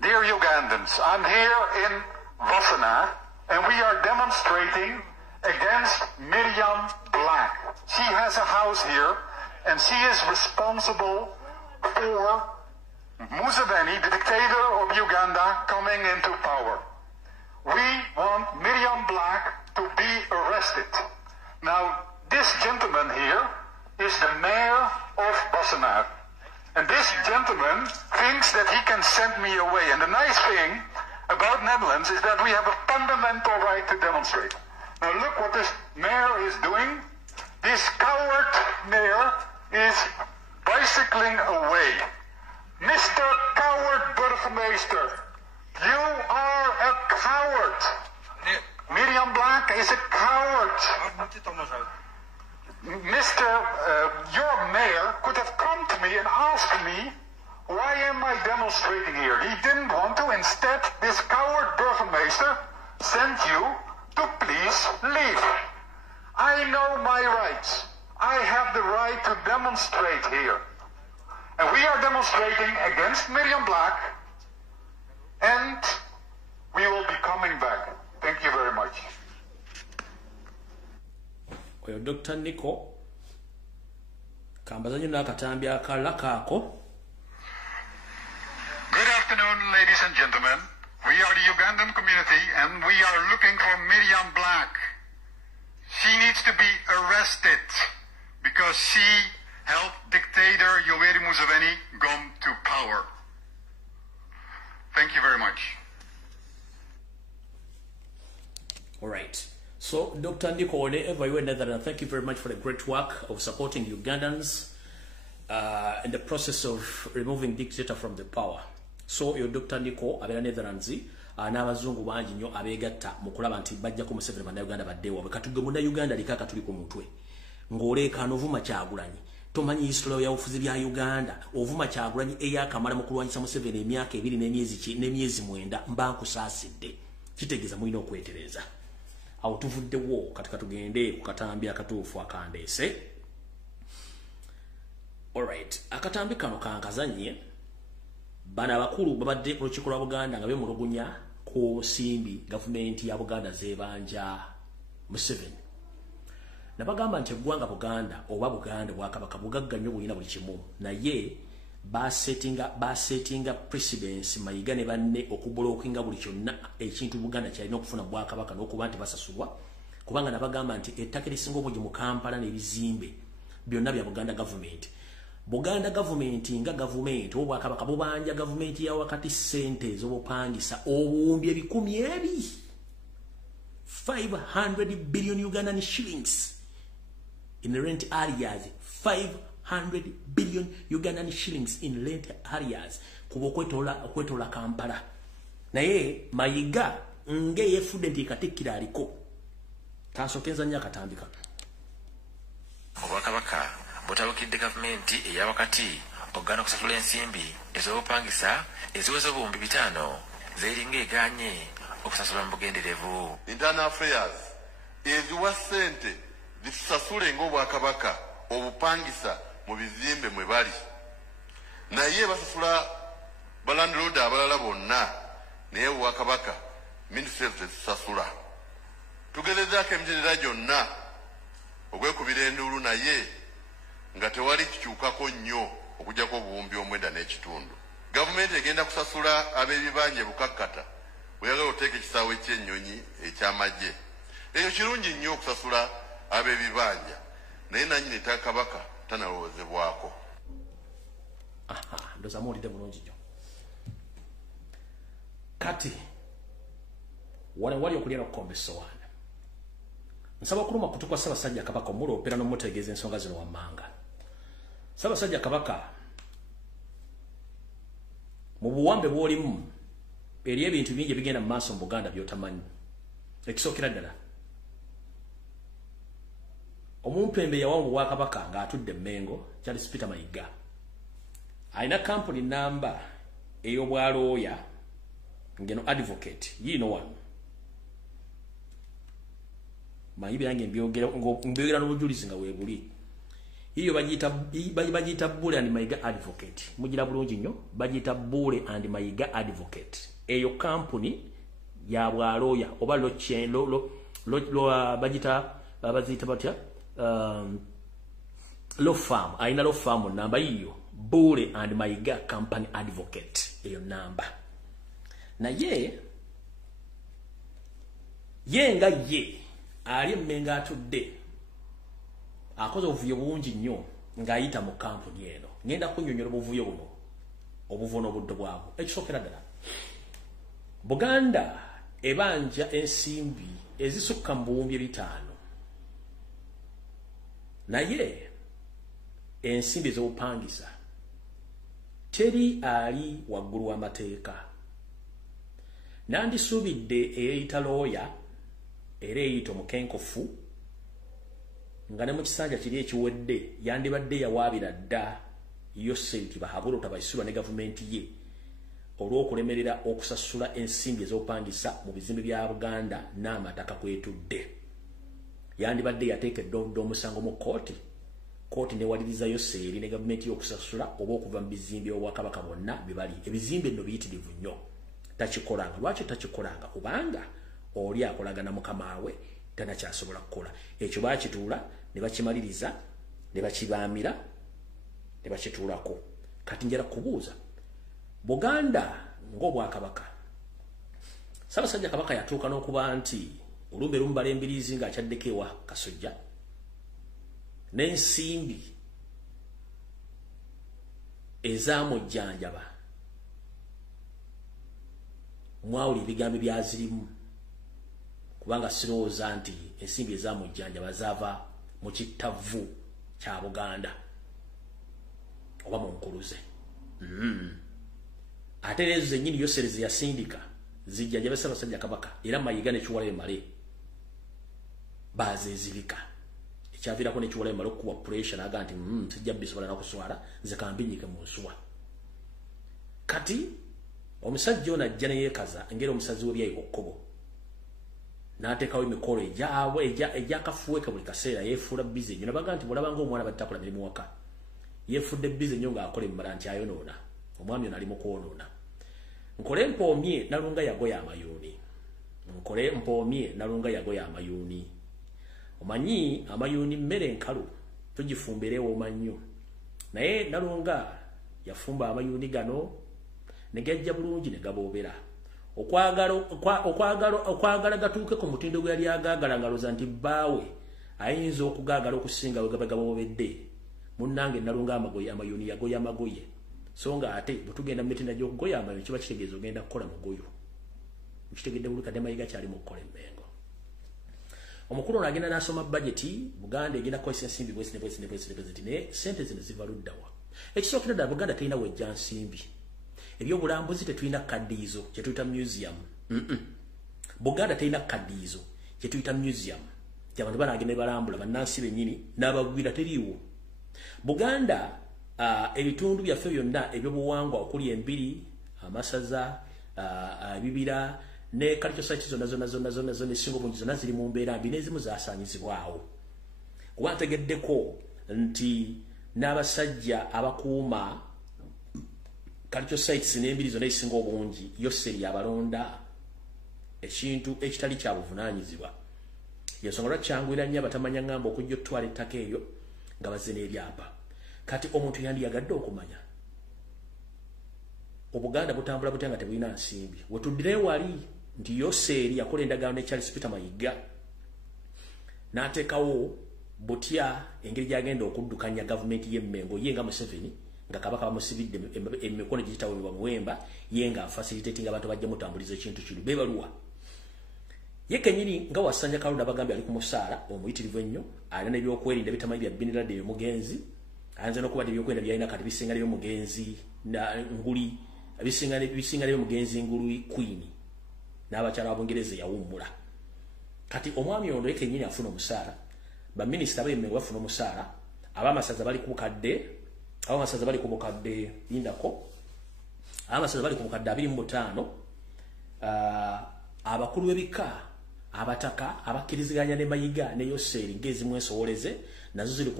Dear Ugandans, I'm here in Wassenaar and we are demonstrating against Miriam Black. She has a house here and she is responsible for Museveni, the dictator of Uganda, coming into power. We want Miriam Black to be arrested. Now, this gentleman here is the mayor of Wassenaar. And this gentleman thinks that he can send me away. And the nice thing about Netherlands is that we have a fundamental right to demonstrate. Now look what this mayor is doing. This coward mayor is bicycling away. Mr. Coward Burgemeester, you are a coward. Miriam Black is a coward. Your mayor could have come to me and asked me, why am I demonstrating here? He didn't want to. Instead, this coward burgemeester sent you to please leave. I know my rights. I have the right to demonstrate here. And we are demonstrating against Miriam Black, and we will be coming back. Thank you very much. Dr. Nico Kambazanyo nakatambya kalakako. Good afternoon, ladies and gentlemen. We are the Ugandan community and we are looking for Miriam Black. She needs to be arrested because she helped dictator Yoweri Museveni come to power. Thank you very much. All right. So, Dr. Nico, wherever you are in Netherlands, thank you very much for the great work of supporting Ugandans in the process of removing dictator from the power. So, your Dr. Nico, abera Netherlands, n'abazungu bangi nnyo abeegatta mu kulaba nti bajjako Museveni bannayuganda baddeewo bekatugge munnayuganda likaka tuli ku mutwe ng'oleekaana ovuma Kyagulanyi tomanyi history ya bufuzi bya Uganda ovuma Kyagulanyi eyakamala mu kulwanyisa Museveni emyaka 2 n'emyezi 9 mba nkusaasidde kitegeeza mulina okwetereza awo tuvuddewo katika tugende ku katambi akatuufu akandeese. Alright, akatambi kano kankazanye bana abakulu babadde ku lukiiko lwa Buganda nga bemulugunya ku simbi gavumenti ya Buganda zebanja Museveni. Nabagamba nti eggwanga Buganda oba Buganda bwakabaka bugagga nnyo bulina buli kimu naye basetinga precedence Mayiga ne banne okubulookinga buli kyonna ekintu Buganda kyalina okufuna bwakabaka n'okuba nti basasulwa kubanga nabagamba nti ettaka erisinga obungi mu Kampala n'ebizimbe byonna bya Buganda government. Buganda government nga government obwakabaka bubanja government ya wakati sente ez'obupangisa obuwumbi ebikumi ebi 500 billion Ugandan shillings in rent areas. 500 billion Ugandan shillings in rent areas kubo kwetola Kampala. Naye Mayiga nge yefude nti katikira aliko kansokeza nya katambika obwakabaka butabukidde gavumenti eya wakati ogana kusasula ensimbi ez'obupangisa eziweza obuwumbi 5 zeringa eganye okusasula mu bugenderevu. Internal Affairs eziwa sente zisasule ng'obwakabaka obupangisa mu bizimbe mwe bali naye basasula balandlord abalala bonna naye obwakabaka ministry zisasula. Tugezezaako emitendera gyonna okwekubira enduulu naye nga tewali kikyukako nnyo okujjako obuwumbi omwenda n'ekitundu. Gavumenti egenda kusasula ab'ebibanja bukakkata bweyagala oteeka ekisaawe ky'ennyonyi eky'amagye. Ekyo kirungi nnyo okusasula ab'ebibanja naye nannyini Kabaka tanalowoozebwako. Ndoza muwulidde bulungi nnyo. Kati wali okulya n'okukomba essowaani. Nsaba okuluma kutu kwa Ssaabasajja Kabaka omuloopera n'omutegeeza ensonga zino wammanga. Ssaabasajja Kabaka mu buwambe bw'olimu eri ebintu bingi ebigenda mu maaso mu Buganda by'otamanyi. Ekisookera ddala omumpembe yawa mu Bwakabaka ng'atudde Mmengo Charles Peter Mayiga alina kampuni namba ey'obwalooya ngeno advocate yiino wano manyi byange mbyogera n'obujulizi nga weebuli. Iyo bagiyita Bule and Mayiga advocate. Mugira bulungi nnyo bagiyita Bule and Mayiga advocate. Eyo kampuni ya bwalooya oba bagiyita batya law firm. Ayina law firm namba yiyo Bule and Mayiga company advocate. Eyo namba naye nga ye ali Mmengo atudde akoze obuvuyo bungi nnyo ng'ayita mu kampuni eno. Ngenda kunnyonnyola obuvuyo buno obuvuno obuddo bwabwo. Ekisookera ddala Buganda ebanja ensimbi ezisukka mu buwumbi 5 naye ensimbi ez'obupangisa teri ali waggulu w'amateeka. Nandisuubidde eyeyita looya era eyita omukenkofu nga ne mu kisanja kiri ekiwedde yandibadde yawaabira dda Yosenti Bahabulo tabayisulwa ne gavumenti ye olw'okulemerera okusasula ensimbi ez'opangisa mu bizimbe bya Buganda n'amataka kwetudde. Yandibadde yateekeddwa omusango mu kooti newalirizayo seeri ne gavumenti y'okusasula oba okuva mu bizimbe obwakabaka bonna bibali. Ebizimbe nno biyitirivu nnyo. Takikolanga. Lwaki takikolanga? Kubanga oli akolagana mukama we tanakyasobola kukola. Ekyo baakituula ne bakimaliriza ne bakibaamira ne bakituulako. Kati njala kubuuza Buganda ng'obwakabaka Ssaabasajja Kabaka yatuuka n'okuba nti olumbe lumbala embiriizi ng'akyaddeko ewa Kasujja n'ensimbi ezamujjanjaba mwawuli ebigambo byazirimu kubanga sirowooza nti ensimbi ezamujjanjaba zaava mu kittavu kya Buganda oba mu nkuluze. Ate lezo zennyini yosereze yasindika zijjanjabe Ssaabasajja Kabaka era Mayiga ne Kiwalayo Male baazezibika. Ekyaviirako ne Kiwalayo Male okuwa pressure n'aga nti sijja bisobola na kuswala nze kambinyike mu nsuwa. Kati omusajja ono ajja ne yeekaza engeri omusazi we byayi okkobo n'ateekawo emikolo egyakafuweka buli kaseera yeefuula bize nnyo. Nabaga nti bw'olabanga omwana battakola mirimu waka yeefudde bize nnyo ng'akola emmala nti ayonoona. Omwami ono ali mu kwonoona. Nkole mpoomye Nalunga yagoya amayuuni. Nkole mpoomye Nalunga yagoya amayuuni. Omanyi amayuuni mmere nkalu tugifumbira ewooma nnyo. Naye Nalunga yafumba amayuuni gano ne gajja bulungi ne gaboobera. Okwagala gatuuke ku mutindo gwe yali agaagala ngaloza nti bbaawe ayinza okugaagala okusinga we gaba gaboobedde. Munnange Nalunga amayuuni yagoya amagoye. So nga ate butugenda mu mitinda gy'okugoya amayuuni kiba kitegeeza ogenda kukola mugoyo. Mukitegedde buli kadde Mayiga kyali mu kukola emmengo. Omukulu ono agenda n'asoma budgeti Buganda egenda kukozesa ensimbi bwezi ne sente zino ziva ludda wa. Ekisookera ddala Buganda terina wejja nsimbi. Ebyobulambuzi tetulina kaddiizo kye tuyita museum. Buganda terina kaddiizo kye tuyita museum. Abantu banaagenda balambula bannansi bennyini n'abagwira teriiwo. Buganda ebitundu byaffe byonna ebyobuwangwa okuli embiri, amasaza, ebibira ne cultural sites zonna esinga obungi zonna ziri mu mbeera mbi n'ezimu zaasaanyizibwawo. Kuba ntegeddeko nti n'abasajja abakuuma cultural sites n'embiri zonna ezisinga obungi Yoseri abalonda ekintu ekitali kya buvunaanyizibwa. Yensonga lwaki kyanguyira nnyo abatamanya ngamba okujja otwala ettaka eyo nga bazze n'ebyapa. Kati omuntu yandiyagadde okumanya Obuganda butambula butya nga tebulina nsimbi. Wetuddire wali nti Yoseri yakola endagaano ne Charles Peter Mayiga n'ateekawo butya engeri gy'agenda okuddukanya gavumenti y'emmengo ye nga Museveni nga Kabaka bamusibidde emikono giyitawebwa Muwemba ye nga facilitating abantu bajja mutambuliza ekintu kiri bebaluwa. Ye kennyini nga Wasanja Kalonda bagambye ali ku musaala omuyitirivu ennyo alina n'ebyokwerinda bitamanyi bya Bin Laden omugenzi ayinza n'okuba ebyokwerinda byalina kati bisinga by'omugenzi nguli bisinga by'omugenzi nguli Queen n'abakyala b'Abungereza yawummula. Kati omwami ono ye kennyini afuna omusaala baminisita b'emmengo bafuna omusaala ab'amasaza bali ku bukadde lindako ab'amasaza bali ku bukadde 25 abakulu b'ebika abataka abakkiriziganya ne Mayiga ne Yoseri ng'ezimu ensowoleze nazo ziri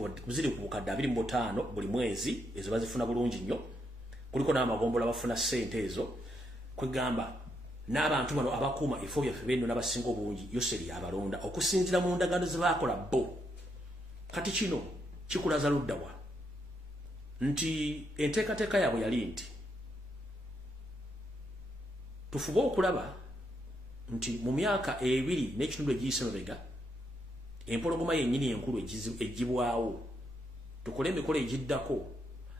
ku bukadde 25 buli mwezi ezo bazifuna bulungi nnyo. Kuliko n'amagombola bafuna ssente ezo kwegamba n'abantu bano abakuuma efo byaffe b'enno n'abasinga obungi Yoseri abalonda okusinziira mu ndagaano ze baakola bo. Kati kino kikulaza ludda wa nti enteekateeka yaabwe yali nti tufube okulaba nti mu myaka 2 n'ekitundu egiyise mabega empologoma yennyini enkulu eggibwawo tukole emikolo egiddako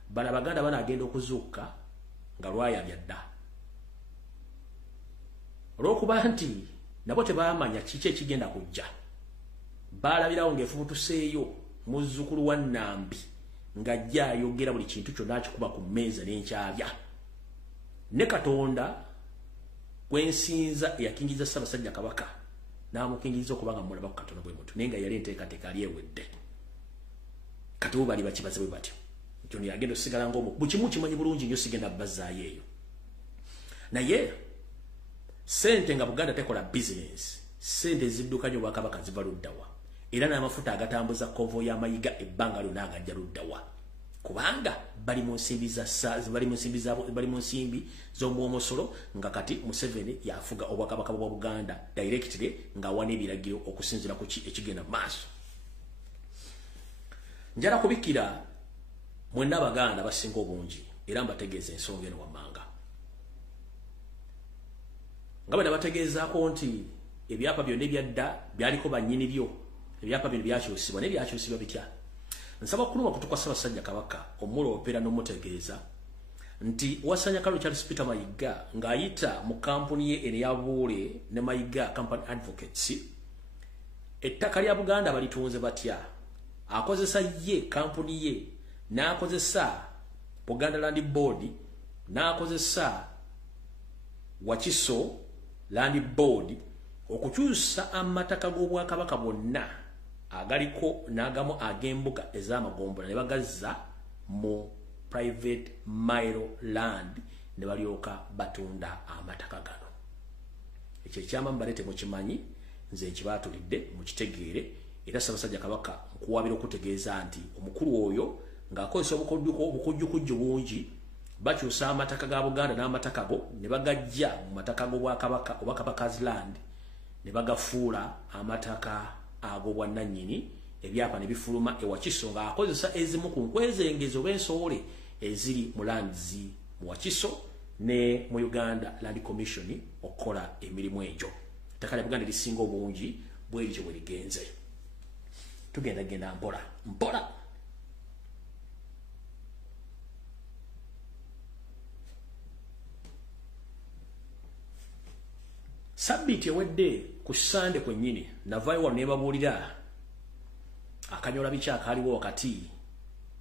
bala Baganda banaagenda okuzuuka nga lwayabya dda. Olw'okuba nti nabo tebaamanya kiki ekigenda kujja baalabirawo ng'efubutuseeyo muzzukulu wa Nambi ng'ajja ayogera buli kintu kyonna akikuba ku mmeeza n'enkyabya. Ne Katonda gwensinza yakingiriza Ssaabasajja Kabaka n'amukingiriza okuba nga mulaba ku Katonda bwe mutu naye nga yali enteekateeka ali ewedde. Kati bo bali bakibaze bwe batyo. Ekyo yagenda osigala ng'omu buli kimu kimanyi bulungi nnyo sigenda bazzaayo eyo. naye sente nga Buganda tekola business sente ziddukanye Obwakabaka ziva luddawa era n'amafuta agatambuza konvo y'amayiga ebbanga lyonna agajja luddawa kubanga bali mu nsimbi z'omwomosolo nga kati Museveni yafuga Obwakabaka bwa Buganda directly nga wana ebiragiro okusinzira ku ekigenda maaso. Njala kubikira mwenna Abaganda basinga obungi era mbategeeza ensonga eno wammanga. Nga bwe nabategeezaako nti ebyapa byonna ebyadda byaliko bannyini byo ebyapa bino byakyusibwa n'ebyakyusibwa bitya. Nsaba kuluma kutuka Ssaabasajja Kabaka omuloopera n'omutegeeza nti Wasanya Kalu Charles Peter Mayiga ng'ayita mu kampuni ye eya Buule ne Mayiga Company Advocates ettaka lya Buganda balitunze batya akozesa ye kampuni ye n'akozesa Buganda Land Board n'akozesa Wakiso Land Board okukyusa amataka g'Obwakabaka bonna agaliko n'agamu ag'embuga ez'amagombola ne bagazza mu private mile land ne balyoka batunda amataka gano. Ekyo ekyama mbalete mukimanyi nze nkibaatulidde mukitegeere era Ssaabasajja Kabaka nkuwabira okutegeeza nti omukulu oyo ng'akozesa obukujjukujju bungi bakyusa amataka ga Buganda n'amataka go ne bagajja mu mataka g'Obwakabaka Obwakabaka's land ne bagafuula amataka ag'obwannannyini ebyapa ne bifuluma ewakiso ng'akozesa ezimu ku nkwezengezi oba ensowole eziri mu lands mu Wakiso ne mu Uganda Land Commission okukola emirimu egyo. Ettaka lya Buganda lisinga obungi bw'erityo bwe ligenze. Tugenda mpola. Sabbiiti ewedde ku Sande kwennyini navaayo wano ne babuulira akanyola biki akaaliwo wakati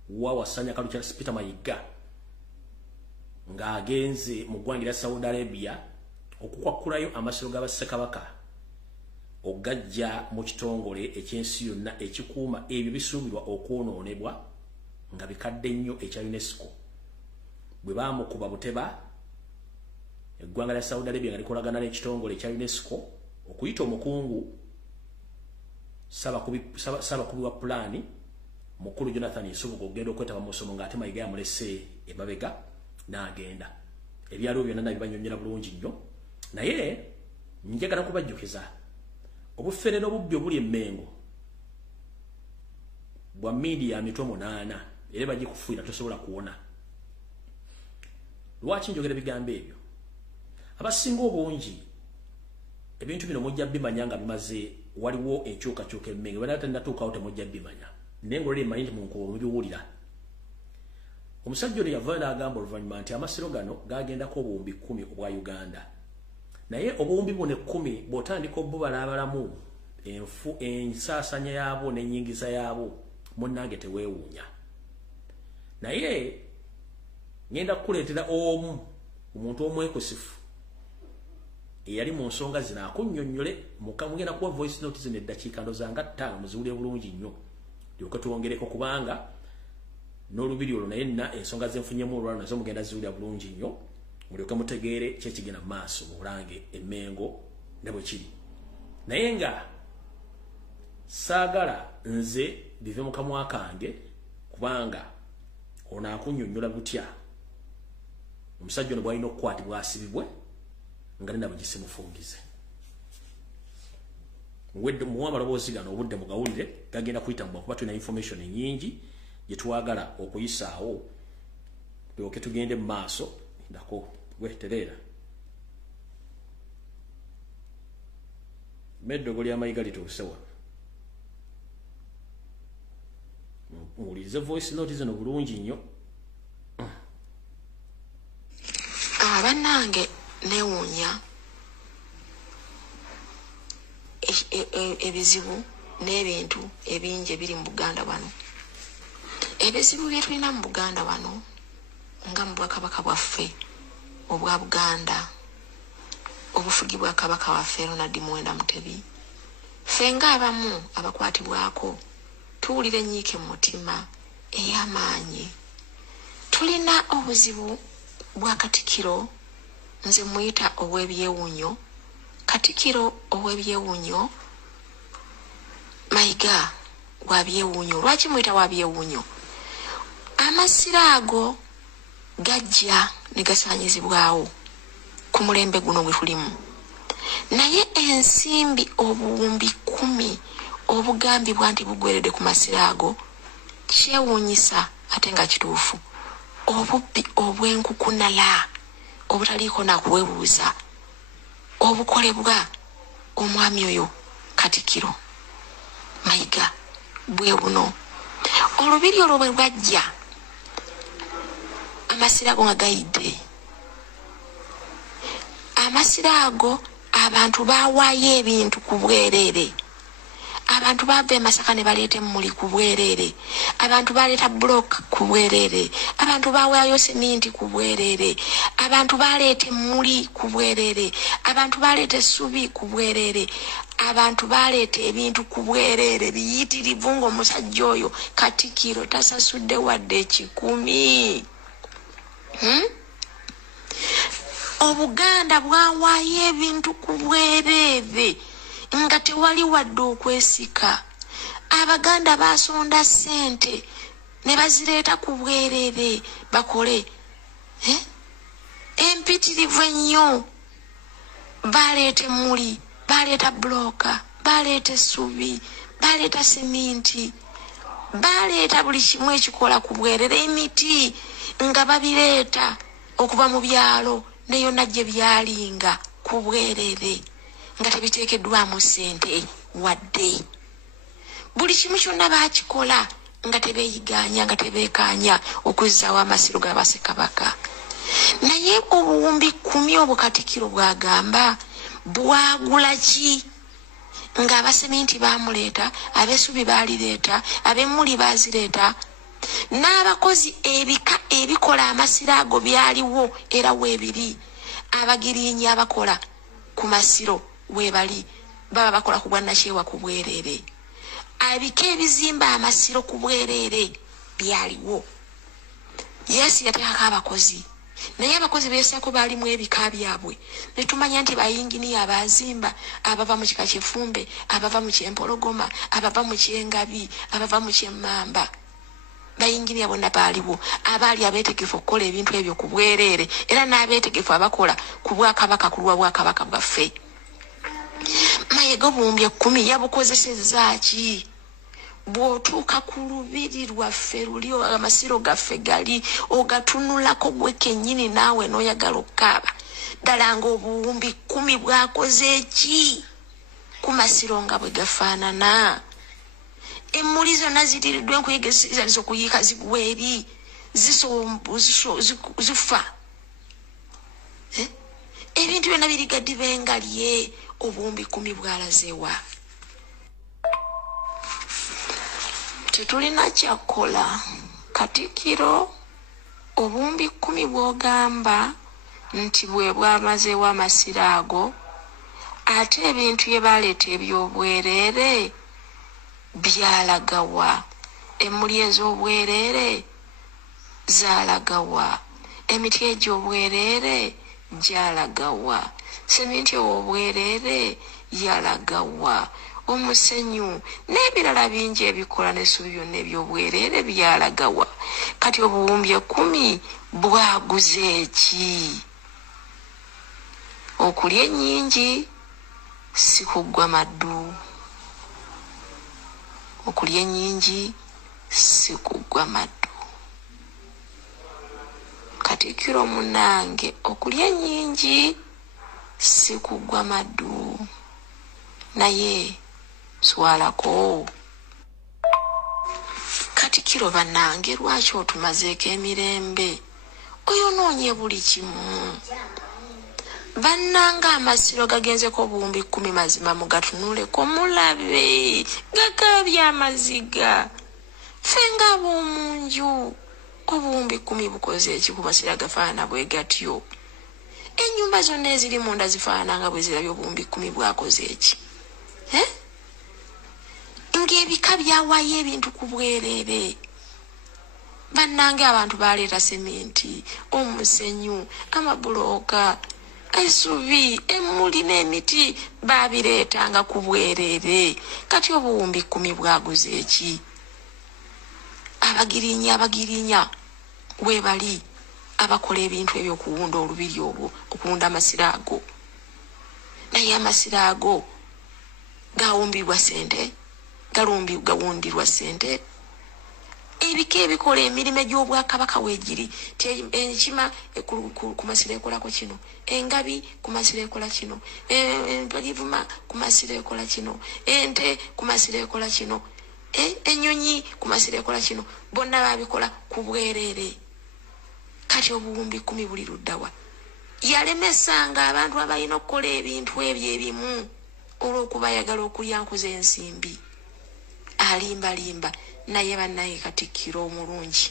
wa Wasanya Kalu Charles Peter Mayiga ng'agenze mu ggwanga lya Saudi Arabia okukwakkulayo amasiro g'Abassekabaka ogajja mu kitongole eky'ensi yonna ekikuuma ebyo bisuubirwa okwonoonebwa nga bikadde nnyo ekya UNESCO bwe baamukuba buteba eggwanga lya Saudi Arabia nga likolagana n'ekitongole ekya UNESCO okuyita omukungu Ssabakubi wa pulaani mukulu Jonathan Isubuga ogenda okwetaba mu musomo ng'ate Mayiga yamulese emabega n'agenda. Ebyaliwo byonna nabibanyonyera bulungi nnyo naye njagala kubajjukiza obufere n'obubbi obuli emmengo bwa media mitwe 8 era bagikufuira tosobola kuwona. Lwaki njogera ebigambo ebyo? Abasinga obungi ebintu bino mujja bimanya nga bimaze waliwo enkyukakyuka emmengo bana tannatuukawo temujja bimanya naye ng'olero emanyi nti munkuba mubiwulira. Omusajja ono yavaayo n'agamba oluvannyuma nti amasiro gano gagendako obuwumbi 10 obwa Uganda naye obuwumbi buno 10 bw'otandika obubalaabalamu ensaasanya yaabwo n'ennyingiza yaabwo munnange teweewuunya. Naye ngenda kukuleetera omuntu omwekusifu eyali mu nsonga zino akunnyonnyole mugenda kuwa voice note zino eddakiika ndozanga 5 muziwulire bulungi nnyo lyoke tuwongereko kubanga n'olubiri olwo naye nna ensonga zenfunyemu olwalo nazo mugenda ziwulira bulungi nnyo mulyoke mutegeere kyekigenda mu maaso mu Bulange emmengo ne bwe kiri. Naye nga saagala nze bive mu kamwa kange kubanga ono akunnyonnyola butya omusajja ono bw'alina okukwatibwa asibibwe nga nina bugisimufungize. Muwa amaloboozi gano obudde mugawulire gagenda kuyita mu kuba tulina information nyingi gye twagala okuyisaawo tulyoke tugende mu maaso ndako wetereera. Meddogo lya Mayiga lituuse wano. Muwulirize voice note zino bulungi nnyo. Bannange neewuunya ebizibu n'ebintu ebingi ebiri mu Buganda wano. Ebizibu bye tulina mu Buganda wano nga mu Bwakabaka bwaffe obwa Buganda obufugi bwa Kabaka waffe Ronald Muwenda Mutebi ffe ng'abamu abakwatibwako tuwulira ennyiike mu mutima ey'amaanyi. Tulina obuzibu bwa Katikkiro nze muyita ow'ebyewunyo Katikiro ow'ebyewunyo Mayiga wa byewunyo. Lwaki muyita wa byewunyo? Amasiro ago gajja ne gasaanyizibwawo ku mulembe guno gwe tulimu. Naye ensimbi obuwumbi 10 obugambibwa nti bugweredde ku masiro ago kyewuunyisa ate nga kituufu. Obubbi obw'enkukunala obutaliiko nakuwebuuza obukolebwa omwami oyo Katikiro Mayiga bwe buno. Olubiri olwo bwe lwajja amasiro ago nga gayidde. Amasiro ago abantu bawaayo ebintu ku bwereere. Abantu bava e Masaka ne baleeta emmuli ku bwereere. Abantu baleeta block ku bwereere. Abantu bawaayo seminti ku bwereere. Abantu baleeta emmuli ku bwereere. Abantu baleeta essubi ku bwereere. Abantu baleeta ebintu ku bwereere biyitirivu ng'omusajja oyo Katikiro tasasudde wadde 10. Obuganda bwawaayo ebintu ku bwereere nga tewali wadde okwesika. Abaganda basonda ssente ne bazireeta ku bwereere bakole empitirivu ennyo. Baleeta emmuli, baleeta buloka, baleeta essubi, baleeta seminti, baleeta buli kimu ekikola ku bwereere. Emiti nga babireeta okuva mu byalo ne yonna gye byalinga ku bwereere nga tebiteekeddwamu ssente wadde. Buli kimu kyonna baakikola nga tebeeyiganya nga tebeekaanya okuzzaawo amasiro ga Bassekabaka. Naye obuwumbi 10 obukatikiro bwagamba bwagula ki? Nga abaseminti baamuleeta, ab'essubi baalireeta, ab'emmuli baazireeta, n'abakozi ebika ebikola amasiro ago byaliwo era weebiri. Abagiriinyi abakola ku masiro weebali baba bakola ku bwannakyewa ku bwereere. Abika ebizimba amasiro ku bwereere byaliwo. Yesu yateekako abakozi, naye abakozi beesaako baalimu ebika byabwe. Ne tumanya nti bayinginiya abazimba abava mu kika Kifumbe, abava mu Kyempologoma, abava mu Kyengabi, abava mu Kyemmamba. Bayinginiya bonna baaliwo abaali abeetegefu okukola ebintu ebyo ku bwereere era n'abeetegefu abakola ku Bwakabaka ku lwa Bwakabaka bwaffe. Mayiga obuwumbi 10 yabukozesezza ki? Bw'otuuka ku lubiri lwaffe luli amasiro gaffe gali ogatunulako gwe kennyini naawe n'oyagala okukaaba ddala ng'obuwumbi 10 bwakoze ki ku masiro nga bwe gafaanana? Emmuli zonna zitiriddwa enkuyege zizaliza okuyiika zigwa eri zifa. Ebintu byonna birigadde bengalye. Obuwumbi 10 bwalazewa. Tetulina kyakola. Katikiro obuwumbi 10 bw'ogamba nti bwe bwamazeewo amasiro ago, ate ebintu bye baleeta eby'obwereere byalagawa? Emmuli ez'obwereere zaalagawa? Emiti egy'obwereere gyalagawa? Seminti ow'obwereere yalagawa? Omusenyu n'ebirala bingi ebikola n'essubi byonna eby'obwereere byalagawa? Kati obuwumbi 10 bwaguze ki? Okulya ennyingi si kuggwa maddu. Okulya ennyingi si kuggwa maddu. Katikiro munange, okulya ennyingi si kuggwa maddu. Naye swalako. Katikiro bannange, lwaki otumazeeko emirembe? Oyonoonye buli kimu. Bannanga amasiro gagenzeko obuwumbi 10 mazima mugatunuleko mulabe gakaabye amaziga. Ffe ng'ab'omunju obuwumbi 10 bukoze eki ku masiro agafaanana bwe gatyo? Ennyumba zonna eziri munda zifaanana nga bwe zirabye obuwumbi 10 bwakoze eki? Ng'ebika byawaayo ebintu ku bwereere. Bannange abantu baleeta seminti, omusenyu, amabulooka, Esubi emuli n'emiti babireetanga ku bwerere kati obuwumbi 10 bwaguze eki abagirinya webali abakola ebintu ebyokuwunda olubiri olwo okuwunda amasiro ago naye amasiro ago gawumbirwa sente gawundirwa sente ebike ebikola emirimu gy'obwakabaka weegiri enkima ku masiro ekolako kino engabi ku masiro ekola kino empagivuma ku masiro ekola kino ente ku masiro ekola kino enyonyi ku masiro ekola kino bonna babikola ku bwerere kati obuwumbi 10 buli luddawa yalemesanga abantu abalina okukola ebintu ebyo ebimu olw'okuba ayagala okulya nkuza ensimbi alimbalimba naye bannaye Katikkiro omulungi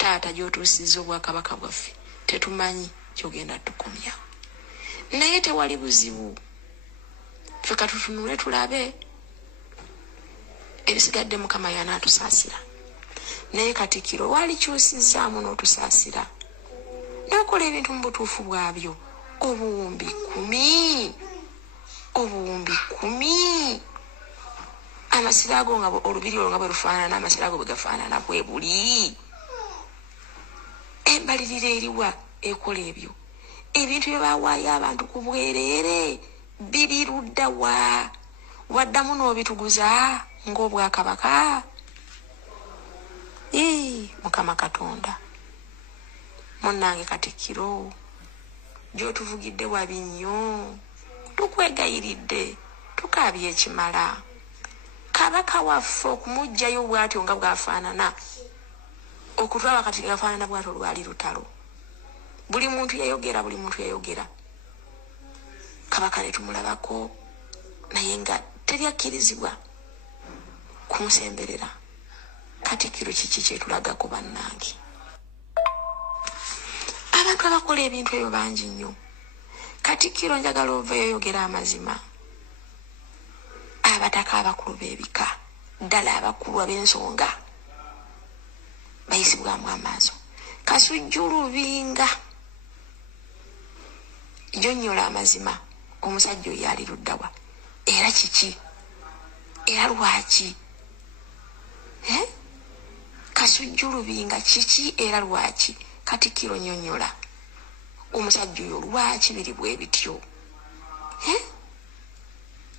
taata gy'otuusiza obwakabaka bwaffe tetumanyi kyogenda tukomya naye tewali buzibu ffe katutunule tulabe ebisigadde Mukama y'anaatusaasira naye Katikkiro walikyusizaamu n'otusaasira n'okola ebintu mu butuufu bwabyo obuwumbi 10 amasiro ago nga olubiri olwo nga bwe lufaanana amasiro ago bwe gafaanana bwe buli embalirira eriwa ekola ebyo ebintu bye bawaayo abantu ku bwerere biri luddawa waddamu n'obituguza ng'obwakabaka Mukama Katonda munnange Katikkiro gy'otuvugidde wabi nnyo tukwegayiridde tukaabye ekimala kabaka waffe okumugjayo bw'atyo nga bw'afaanana okutwala kati gafaanana bw'atyo lwali lutalo buli muntu yayogera kabaka ne tumulabako naye nga teryakkirizibwa kumusemberera Katikkiro kiki kyetulagako bannange abantu abakola ebintu ebyo bangi nnyo Katikkiro njagala oveeyo yogera amazima abataka abakulu b'ebika ddala abakulu ab'ensonga bayisibwamu amaaso Kasujju Lubinga jonnyola amazima omusajja oyo ali luddawa era kiki era lwaki Kasujju Lubinga kiki era lwaki Katikkiro nnyonnyola omusajja oyo lwaki biri bwe bityo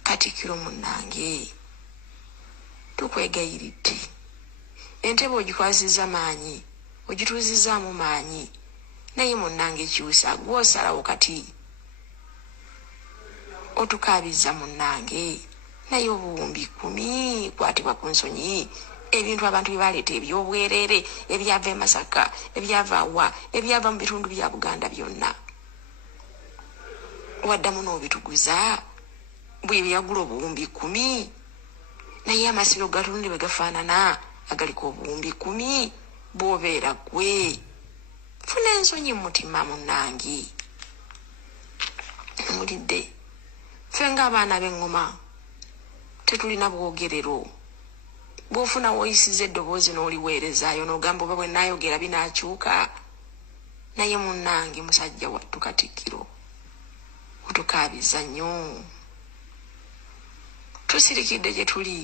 Katikkiro munnange tukwegayiridde entebe ogikwazizza maanyi ogituuzizaamu maanyi naye munnange kyusa gw'osalawo kati otukaabizza munnange naye obuwumbi 10 kwatibwa ku nsonyi ebintu abantu bye baleeta eby'obwerere ebyava e Masaka ebyava wa ebyava mu bitundu bya Buganda byonna waddamu n'obituguza bwe byagula obuwumbi 10 naye amasiro gatunde bwe gafaanana agaliko obuwumbi 10 bw'obeera gwe funa ensonyi mu mutima munnange mulidde ffe ng'abaana b'eŋŋoma tetulina bwogerero bw'ofuna woyisiza eddoboozi n'oliweerezaayo n'ogamba oba bwe naayogera binaakyuka naye munnange musajja wattu Katikkiro otukaabiza nnyo tusirikidde gye tuli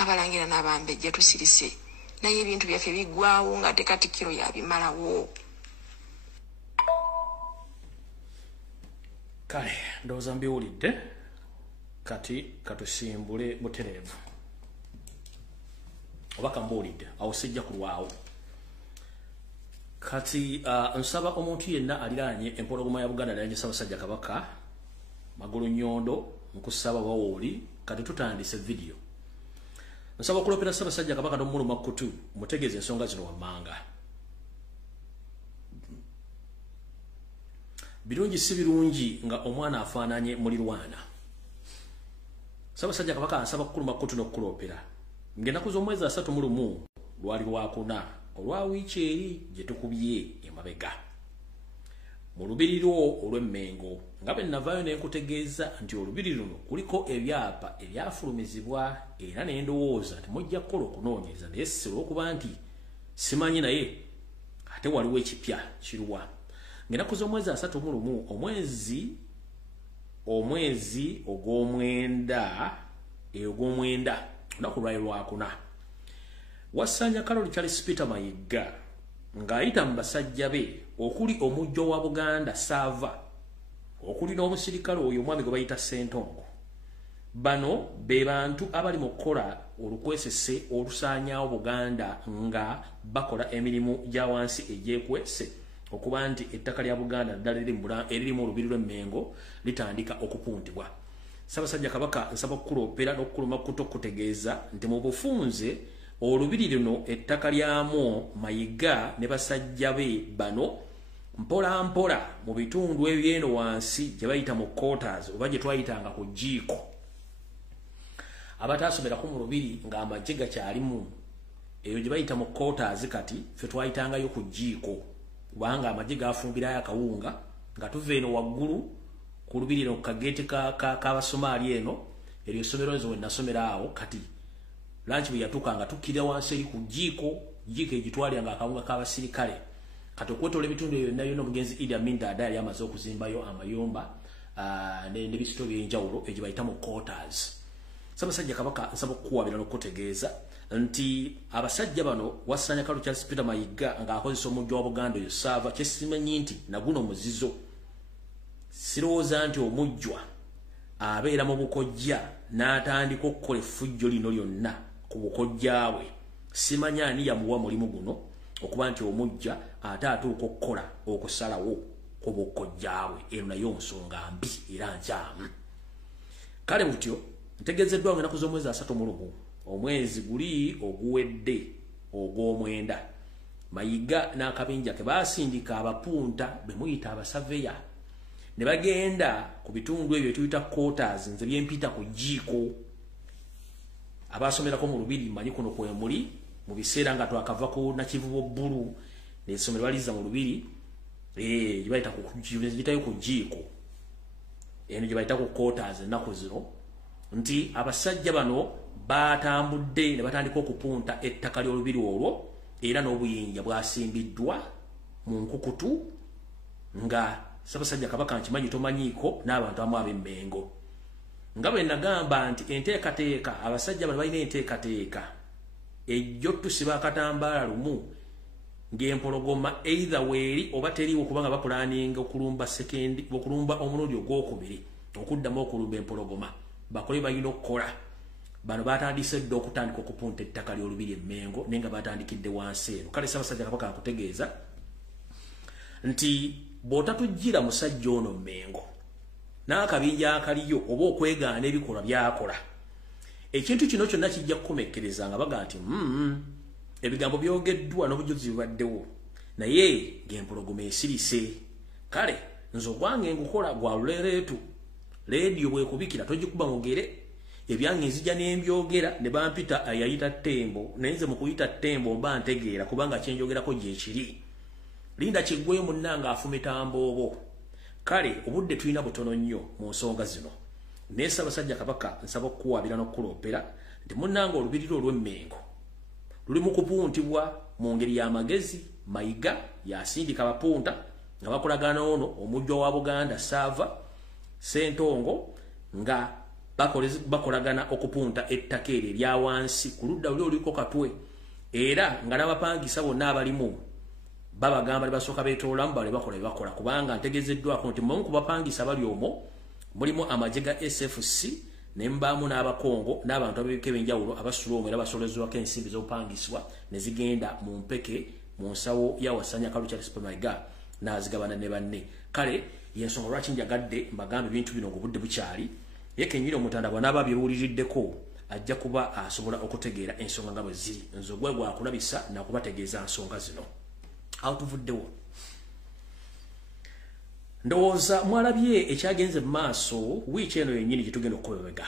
abalangira n'abambejja tusirise naye ebintu byaffe biggwawo nga te Katikkiro yabimalawo kale ndowooza mbiwulidde kati katusimbule butereevu oba kambuulidde awo sijja kulwawo kati nsaba omuntu yenna aliraanye empologoma ya Buganda aliraanye Ssaabasajja Kabaka Magulu Nnyondo nkusaba wawooli kati tutandise video nsaba okulopera Ssaabasajja Kabaka n'omuluma kutu mutegeeze ensonga zino wammanga birungi si birungi nga omwana afaananye mulirwana Ssaabasajja Kabaka ansaba kukuluma kutu n'okulopera ng'ennaku z'omwezi 31 lwali lwakuna olwa wiiki eri gye tukubye emabega mu lubiri lwo olw'Emmengo nga bwe navaayo ne nkutegeeza nti olubiri luno kuliko ebyapa ebyafulumizibwa era ne ndowooza nti mujja kukola okunoonyereza naye si olw'okuba nti simanyi naye ate waliwo ekipya kiruwa ngena kuzomwezi 31 omwezi ogw'omwenda nakulwayo lwakuna Wasanya Carol Charles Peter Mayiga ng'ayita mu basajja be okuli omujjo wa Buganda Sava okuli n'omusirikale oyo omwami gwe bayita Sentongo. Bano be bantu abali mu kukola olukwesese olusaanyaawo Buganda nga bakola emirimu gya wansi egy'ekwese okuba nti ettaka lya Buganda ddala eririmu olubiri lw'Emmengo litandika okupuntibwa. Ssaabasajja Kabaka nsaba okukuloopera n'okukuluma kutegeeza nti mu bufunze olubiri luno ettaka lyamu Mayiga ne basajja be bano mpola mpola mu bitundu ebyeno wansi gye bayita mu quarters oba gye twayitanga ku jiiko abataasomera mu lubiri ng'amagye gakyalimu eyo gye bayita mu quarters kati ffe twayitangayo ku jiiko kubanga amagye gafumbirayo akawunga nga tuva eno waggulu ku lubiri eno ku kageeti k'Abasomaali eno eryo essomero nze we nasomera awo kati lanchi bwe yatuuka nga tukkirira wansi eri ku jiiko egitwaliranga akawunga k'abasirikale kati okwetola ebitundu ebyo byonna omugenzi Idi Amin Dada yali amaze okuzimbayo amayumba n'ebisito by'enjawulo egyo bayita mu quarters. Ssaabasajja Kabaka nsaba okukuwabira n'okutegeeza nti abasajja bano Wasanya Carol Charles Peter Mayiga ng'akozesa omujjo wa Buganda oyo Sava kyesimanyi nti naguno muzizo sirowooza nti omujjwa abeera mu bukojja n'atandika okukola effujjo lino lyonna ku bukojja bwe simanyi ani yamuwa mulimu guno okuba nti omujja ate atuuka okukola okusalawo ku bukojja bwe eno nayo nsonga mbi era nkyamu. Kale butyo ntegeezeddwa nga ennaku z'omwezi 31 omwezi guli oguwedde ogw'omwenda Mayiga n'akabinja ke baasindika abapunta be muyita abasaveya ne bagenda ku bitundu ebyo tuyita quarters nze byempita ku jiiko abasomerako mu lubiri manyi kuno kwe muli mu biseera nga twakava ku Nakivubo Bbulu n'essomero baliza mu lubiri gye bayita ku jiiko eno gye bayita ku quarters ennaku zino nti abasajja bano batambudde ne batandika okupunta ettaka ly'olubiri olwo era n'obuyinja bwasimbiddwa mu nkukutu nga Ssaabasajja Kabaka nkimanyi tomanyiiko n'abantu amu ab'Emmengo nga bwe nagamba nti enteekateeka abasajja bano balina enteekateeka ejjo tusiba akatambaala lumu ng'empologoma either weeri oba teriiwo kubanga bapulaninga okulumba omulundi ogwokubiri okuddamu okulumba empologoma bakole balina okukola bano batandise dda okutandika okupunta ettaka ly'olubiri Emmengo naye nga batandikidde wansi eno. Kale Ssaabasajja Kabaka akutegeeza nti bw'otatujjira musajja ono Mmengo n'akabinja akaliyo oba okwegaana ebikolwa by'akola ekintu kino kyonna kijja kukomekkereza nga baga nti ebigambo byogeddwa n'obujulizi bubaddewo naye ng'empologoma esirise. Kale nze ogwange ngukola gwa lulereetu leediyo bwekubikira togikuba mugere ebyange nzija n'embyogera ne bampita ayayita Ttembo naye nze mu kuyita Ttembo mba ntegeera kubanga kyenjogerako gyekiri linda kiggweyo munnanga afumita mboobo. Kale obudde tulina butono nnyo mu nsonga zino naye Ssaabasajja Kabaka nsaba okukuwabira n'okukuloopera nti munnanga olubiriro olw'Emmengo luli mu kupuntibwa mu ngeri y'amagezi. Mayiga yasindika abapunta nga bakolagana ono omujjwa wa Buganda Sava Sentongo nga bakolagana okupunta ettaka eryo erya wansi ku ludda luli oliko Katwe era nga n'abapangisa bonna abalimu babagamba basooka beetoolamu bale bakola bebakola kubanga ntegeezeddwako nti mu kubapangisa bali omwo mulimu amagye ga SFC ne mbaamu n'abakongo n'abantu ab'ebika ebyenjawulo abasula omwo era basolezebwako ensimbi z'obupangisibwa ne zigenda mu mpeke mu nsawo ya Wasanya Carol Charles Peter Mayiga n'azigabana ne banne. Kale y'ensonga lwaki njagadde mbagambe ebintu bino ng'obudde bukyali ye kenyini omutanda bw'anaaba byebuuliriddeko ajja kuba asobola okutegeera ensonga nga bwe ziri. Nze ogwe gwakulabisa nakubategeeza nsonga zino awo tuvuddewo. Ndowooza mwalabye ekyagenze mu maaso wiiki eno yennyini gye tugenda okubebega.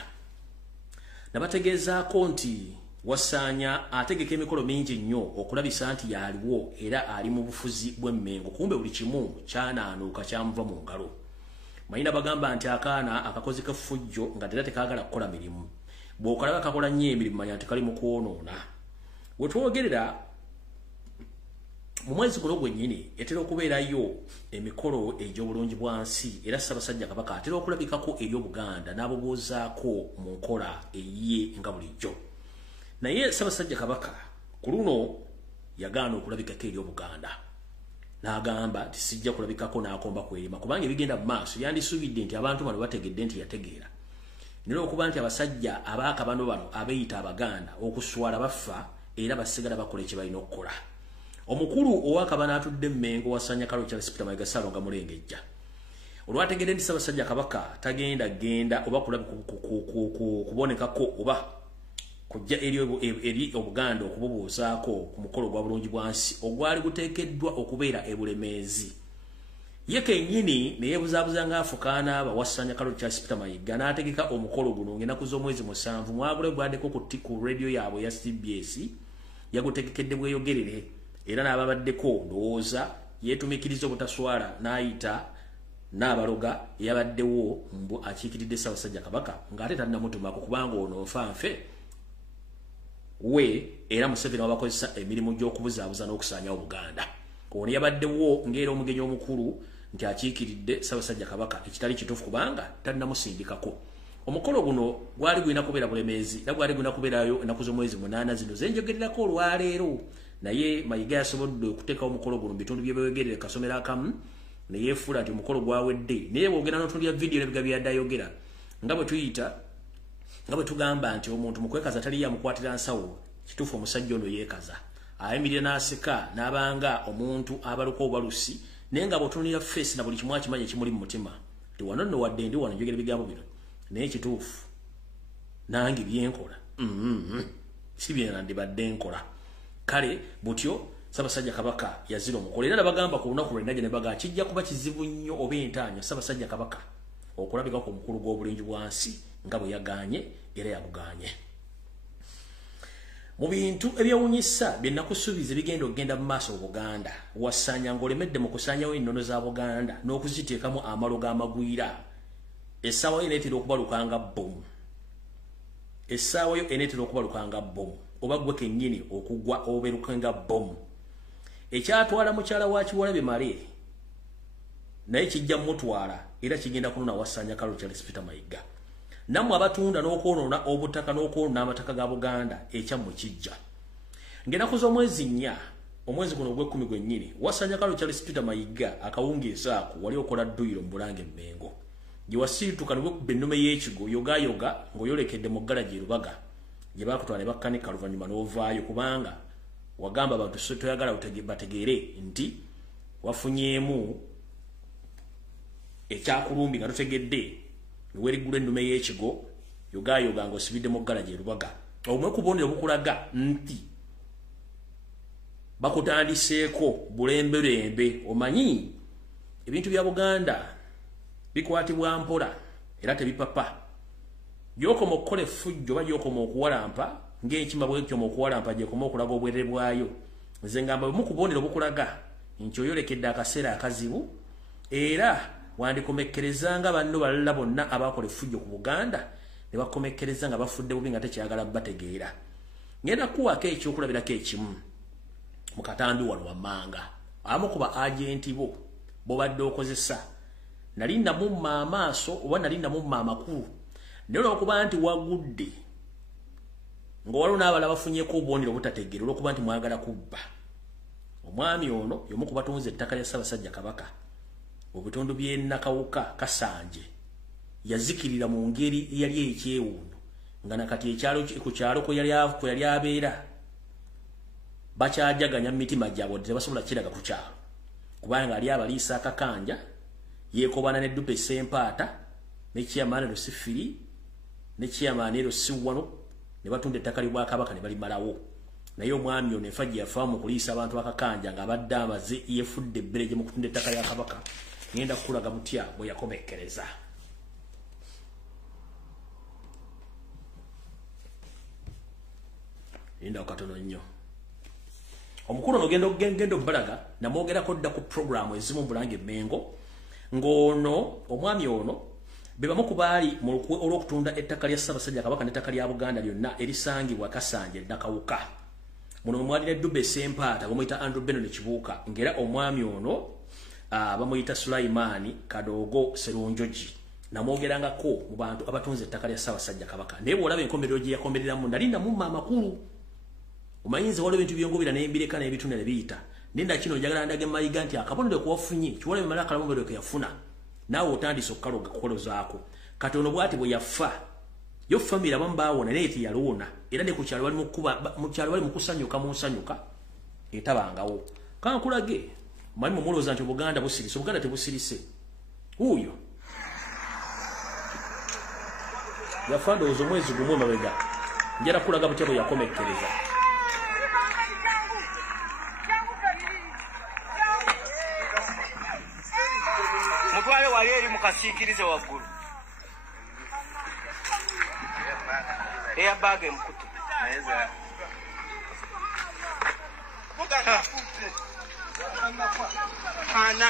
Nabategeezaako nti Wasanya ategeka emikolo mingi nnyo okulabisa nti yaliwo era ali mu bufuzi bw'Emmengo kumbe buli kimu kyanaanuuka kyamuva mu ngalo. Mayina bagamba nti akaana akakozi k'effujjo nga ddala tekaagala kukola mirimu bw'okalaba kakola nnyo emirimu manya nti kali mu kwonoona. We twogerera mu mwezi guno gwennyini etera okubeerayo emikolo egy'obulungi bwansi era Ssaabasajja Kabaka atera okulabikako eri Obuganda n'abubuuzaako mu nkola eyiye nga bulijjo. Naye Ssaabasajja Kabaka ku luno yagaana okulabikako eri Obuganda. N'agamba nti sijja kulabikako n'akomba kwerima kubanga ebigenda mu maaso yandisuubidde nti abantu bano bategedde nti yategeera. Nera okuba nti abasajja abaaka bano abeeyita Abaganda okuswala bafa era basigala bakola kye balina okukola. Omukulu ow'Akabana atudde Mmengo wasanya Kalo Charles Peter Mayiga Ssaalonga Mulengejja. Olwategedde nti Ssaabasajja Kabaka tagenda oba kubonekako oba kujja eri Obuganda okububuuzaako ku mukolo gwa bulungi bwansi ogwali guteekeddwa okubeera e Bulemeezi. Ye kennyini ne yeebuzaabuza ng'afukaana abawasanya Kalo Charles Peter Mayiga n'ategeka omukolo guno ng'ennaku z'omwezi 7 mwagule gwaddeko ku radio yaabwe ya CBS yagutegekedde bweyogerere era n'ababaddeko ndowooza yeetumikiriza obutaswala n'ayita n'abaloga yabaddewo mbu akiikiridde Ssaabasajja Kabaka ng'ate tannamutumako kubanga ono nfanfe we era Museveni wabakozesa emirimu gy'okubuzaabuza n'okusaanyawo Buganda. Ono yabaddewo ng'era omugenyi omukulu nti akiikiridde Ssaabasajja Kabaka ekitali kituufu kubanga tannamusindikako. Omukolo guno gwali gulina kubeera Bulemeezi era gwali gulina kubeerayo ennaku z'omwezi 8 zino zenjogererako olwaleero. Naye Mayiga yasobodde okuteekawo omukolo guno mu bitundu by'ebyogerere kasomero akamu ne yeefuula nti omukolo gwawedde. Naye bw'ogenda n'otunuulira vidiyo n'ebigambo byadde ayogera nga bwe tugamba nti omuntu mu kwekaza tali yamukwatira nsawo kituufu omusajja ono yeekaza. Ayimirira n'aseka n'abanga omuntu abaluka obalusi naye nga bw'otunuulira face na buli kimu akimanya ekimuli mu mutima nti wano nno wadde ndi wano njogera ebigambo bino naye kituufu nange byenkola si bye nandibadde nkola. Kale butyo Ssaabasajja Kabaka yazira omukolo era nabagamba ku lunaku lwenna gye ne baga kijja kuba kizibu nnyo oba entaanya Ssaabasajja Kabaka okulabika ku mukulu gw'obulungi bwansi nga bwe yagaanye era yabugaanye. Mu bintu ebyewuunyisa bye nakusuubiza bigenda okugenda mu maaso mu Buganda wasanya ng'olemedde mu kusaanyawo ennono za Buganda n'okuziteekamu amalo g'amagwira. Essaawa yo eneetera okubalukanga bbomu. Essaawa yo eneetera okubalukanga bbomu oba gwe kennyini okugwa obeerukenga bbomu. Ekyatwala mukyala wa Kiwalabe Male naye kijja mutwala era kigenda kunona wasanya Kalo Charles Peter Mayiga. Nammwe abatunda n'okwonoona obutaka n'okwonoona amataka ga Buganda ekyammwe kijja. Ng'ennaku z'omwezi 4 omwezi guno ogw'ekkumi gwennyini wasanya Kalo Charles Peter Mayiga akawungeeza ako wali okola dduyiro mu Bulange Mmengo gye wasiituka ne wekubba ennume y'ekigo yogayoga ng'oyolekedde mu ggala gye Lubaga gye baakutwala ne bakkanika luvannyuma n'ovaayo kubanga wagamba abantu toyagala bategeere nti wafunyeemu ekyakulumbi nga totegedde weerigula ennume y'ekigo yogayoga ng'osibidde mu ggala gye Lubaga. Obumwe ku bubonero bukulaga nti bakutandiseeko bulemberembe. Omanyi ebintu bya Buganda bikwatibwa mpola era tebipapa. Gy'okoma okukola effujjo oba gy'okoma okuwalampa ng'ekima bw'ekyoma okuwalampa gy'ekoma okulaga obwerere bwayo. Nze ngamba bumu ku bubonero bukulaga nti oyolekedde akaseera akazibu era wandikomekkerezanga banno balala bonna abakola effujjo ku Buganda ne bakomekkereza nga bafudde bubi nga tekyagala bategeera. Ngenda kuwako ekyokulabirako ekimu mu katambi wano wammanga abamu ku ba agenti bo badde okozesa nali namumma amaaso oba nali namumma amakulu naye olw'okuba nti wagudde ng'owaliwo n'abalala bafunyeeko obubonero butategeera olw'okuba nti mwagala kubba. Omwami ono y'omu ku batunze ettaka lya Ssaabasajja Kabaka mu bitundu by'e Nakawuka Kasanje yazikirira mu ngeri eyali ekyewuuno nga nakati ku kyalo kwe yali abeera bakyajaganya mu mitima gyabwe tebasobola kiraga ku kyalo kubanga ali abaliisa akakanja yeekobana ne Dupe Sempaata ne Kyamaane Lusifiri ne Kyamaane Lusiwano ne batunda ettaka ly'Obwakabaka ne balimalawo. Naye omwami ono enfa gye yafa mu kuliisa abantu akakanja ng'abadde amaze yeefudde ebbere gye mu kutunda ettaka lya Kabaka. Ngenda kukulaga mutya bwe yakomekkereza. Linda okatono nnyo. Omukulu ono genda obbalaga namwogerako dda ku programu ezimu mu Bulange Mmengo ng'ono omwami ono be bamu ku baali olw'okutunda ettaka lya Ssaabasajja Kabaka n'ettaka lya Buganda lyonna erisangibwa Kasanje Nakawuka muno mwalira Dube Sempata bamuyita Andrew Benon Kibuuka ngera omwami ono bamuyita Sulaimani Kadogo Serunjoji namwogerangako mu bantu abatunze ettaka lya Ssaabasajja Kabaka naye bw'olaba enkomerero gye yakomereramu nalinda mu amakulu omanyinza waliwo ebintu byongobera n'embireka n'ebitunda ne biyita ninda kino njagala ndage mayiga nti akabonero kuwafunye kiwala bimala akalamumbero ke yafuna naawe otandise okukaloga kukolozaako katono bwati bwe yafa yo family abamu baawona naye teyalwona era ne ku kyalo bali mu kusanyuka mu nsanyuka etabangawo kankulage mali mu muloza nti Buganda busirise Buganda tebusirise huyo yafanda ozo mwezi gumwe mabega njera kulaga butebo yakomekereza mutwale wali eri mukasiikirize waggulu airbag emkutu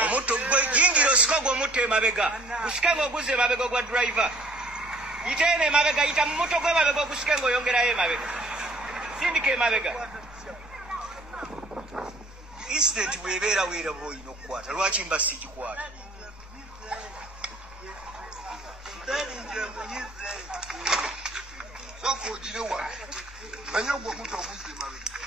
omuntu gwe jingira osika gw'omutto emabega gusike ng'oguza emabega gwa driver iteene emabega yita mu muto gw'emabega ogusike ng'oyongerayo emabega sindika emabega incident bw'ebeera weera bw'olina okukwata lwaki mba sigikwata soko ogire wa manya ogwo omuntu oguze emabega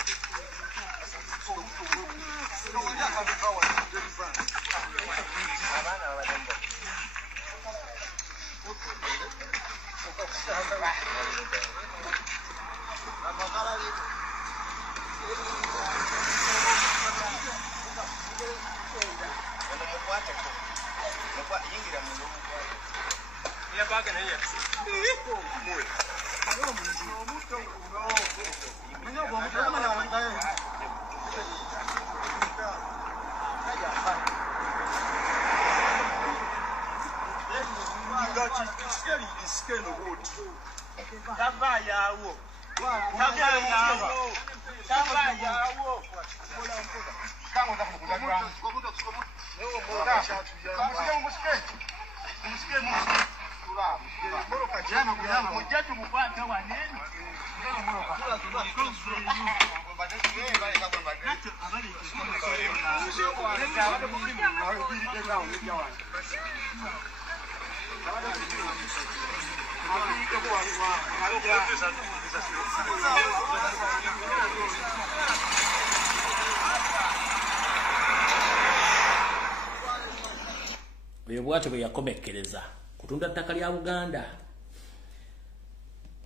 oyo bwatyo bwe yakomekereza kutunda ttaka lya Buganda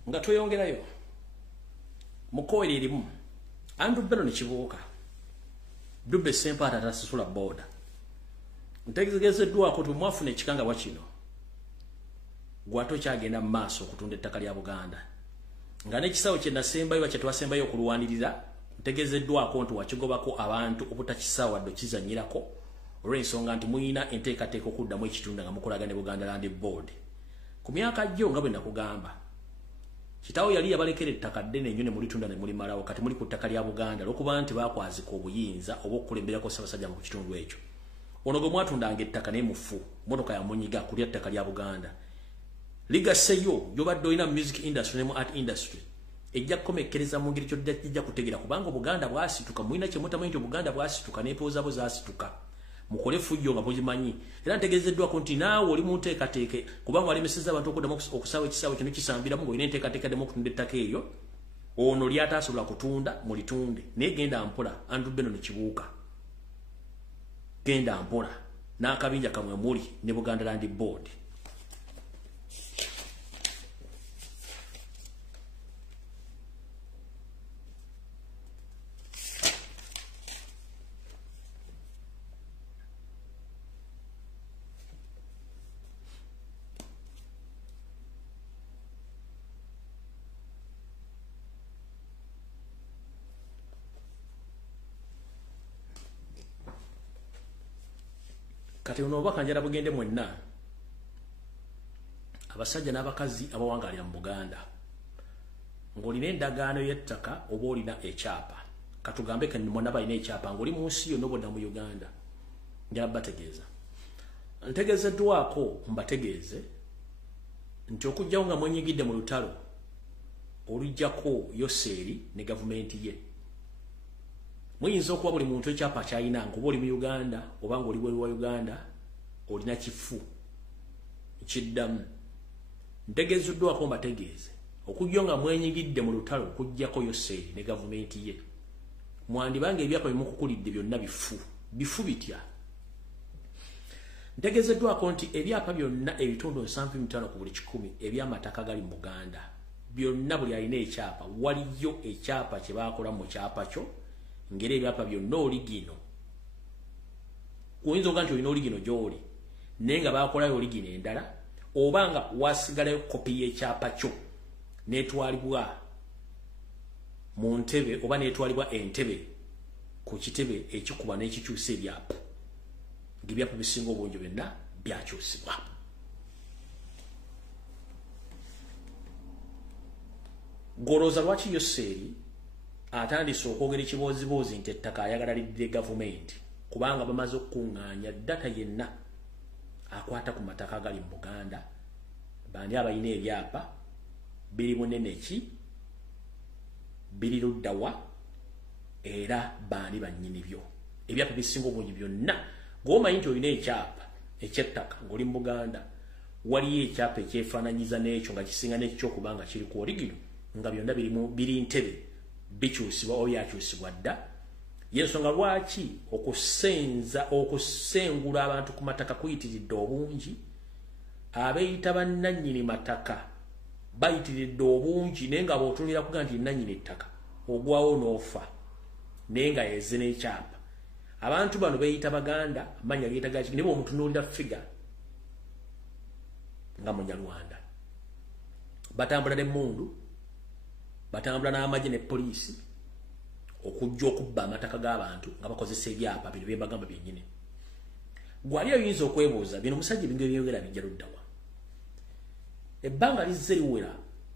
nga tweyongerayo mukoera erimu Andrew Benon Kibuuka Dube Sempata tasasula boda ntegezeddwako tumwafuna ekikanga bwa kino gwato kyagenda mu maaso okutunda ettaka lya Buganda nga n'ekisawo kye nasembayo kye twasembayo okulwanirira ntegezeddwako nti wakigobako abantu obutakisawa ddwe kizanyirako olw'ensonga nti muyina enteekateeka okuddamu ekitunda nga mukolaga ne Buganda Land Board ku myaka jjo nga bwe nakugamba kitaawo yali yabalekera ettaka ddene ennyo ne mulitunda ne mulimalawo kati muli ku ttaka lya Buganda olw'okuba nti baakwazika obuyinza oba okukulemberako Ssaabasajja mu kitundu ekyo ono gwe mwatundanga ettaka naye mufu motoka yamunyiga kulya ttaka lya Buganda ligaseyo gyobadde olina mu music industry ne mu art industry ejja kukomekereza mu ngeri kyojja kutegera kubanga Buganda bwasituka mulina kye mutamanyi nti Buganda bwasituka n'empoozaabo zaasituka mukole fujjo nga mugimanyi era ntegezeddwako nti naawe oli mu nteekateeke kubanga walemesezza abantu okuddamu okusaawa ekisaawe kino kisambiramu ng'olina enteekateeka ddemu okutunda ettaka eyo ono lyataasobola kutunda mulitunde naye genda mpola Andrew Benon Kibuuka genda mpola n'akabinja kamwe muli ne Buganda Land Board kati ono obaka njala bugende mwenna abasajja n'abakazi abawangalira mu Buganda ng'olina endagaano y'ettaka oba olina ekyapa katugambe ke mwonna balina ekyapa ng'oli mu nsi yonna obodda mu Uganda njala bategeeza ntegeezeddwako mbategeeze nti okugjawo nga mwenyigidde mu lutalo olujjako Yoseeri ne gavumenti ye muyinza okuba buli muntu ekyapa kyayina ngoba oli mu Uganda oba ng'oli bweru wa Uganda olina kifu kiddamu ntegeezuddwako mbategeeze okujja nga mwenyigidde mu lutalo okujjako Yoseri ne gavumenti ye mwandibanga ebyapa bimukukulidde byonna bifu bitya ntegeezeddwako nti ebyapa byonna ebitundu 75 ku buli 100 ebyamataka gali mu Buganda byonna buli alina ekyapa waliyo ekyapa kye baakola mu kyapa kyo ngera ebyapa byonna oligino oyinza oga nti olina oligino gy'oli naye nga baakolayo oligino endala oba nga wasigalayo kopi y'ekyapa kyo n'etwalibwa mu ntebe oba n'etwalibwa entebe ku kitebe ekikuba n'ekikyusa ebyapa ng'ebyapa bisinga obungi byonna byakyusibwa golooza lwaki Yoseri atandise okwogera ekiboozibuuzi nti ettaka ayagala liddire gavumenti kubanga bamaze okukuŋŋaanya data yenna akwata ku mataka agali mu Buganda bandi abalina ebyapa biri munene ki biri luddawa era bandi bannyini byo ebyapa bisinga obungi byonna ng'omanyi nti olina ekyapa eky'ettaka ng'oli mu Buganda waliyo ekyapa ekyefaananyiza n'ekyo nga kisinga n'ekyokubanga kiri ku oligino nga byonna biri ntebe bikyusibwa oba byakyusibwa dda yensonga lwaki okusengula abantu ku mataka kuyitiridde obungi abeeyita bannannyini mataka bayitiridde obungi naye nga bw'otunulira kuga nti nannyini ettaka ogwawo n'ofa naye nga yeze n'ekyapa abantu bano beeyita Baganda amannya geeta gaki naye bw'omutunuulira figa nga Munyarwanda batambula n'emmundu batambula n'amagye ne poliisi okujja okubba amataka g'abantu nga bakozesa ebyapa bino bye mbagamba byennyini gwali oyinza okwebuuza bino omusajja ebintu ebyogera bijja luddawa ebbanga lizze liwera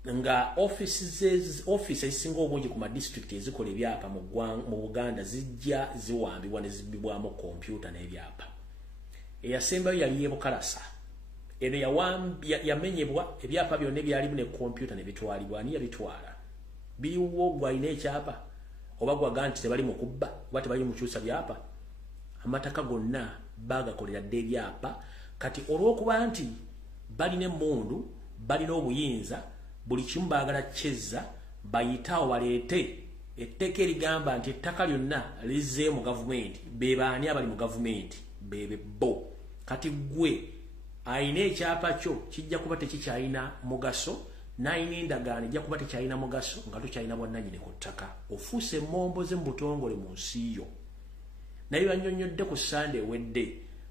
nga offisi ezisinga obungi ku madisitulikiti ezikola ebyapa mu Buganda zijja ziwambibwa ne zibbibwamu kompyuta n'ebyapa eyasembayo yali Yebukalasa eno yamenyebwa ebyapa byonna ebyalimu ne kompyuta ne bitwalibwa ani yabitwala biriwo gwalina ekyapa oba gwaga nti tebali mu kubba oba tebali mu kyusa byapa amataka gonna bagakolera dde ebyapa kati olw'okuba nti balina emmundu balina obuyinza buli kimu baagala kyezza bayitaawo baleete etteeka erigamba nti ettaka lyonna lizze mu gavumenti be baani abali mu gavumenti bebe bo kati gwe ayina ekyapa kyo kijja kuba tekikyalina mugaso n'ayina endagaano ejja kuba tekyalina mugaso nga tokyalina bwannannyini ku ttaka ofuuse emmomboze mu butongole mu nsi yo naye bannyonnyodde ku Sande ewedde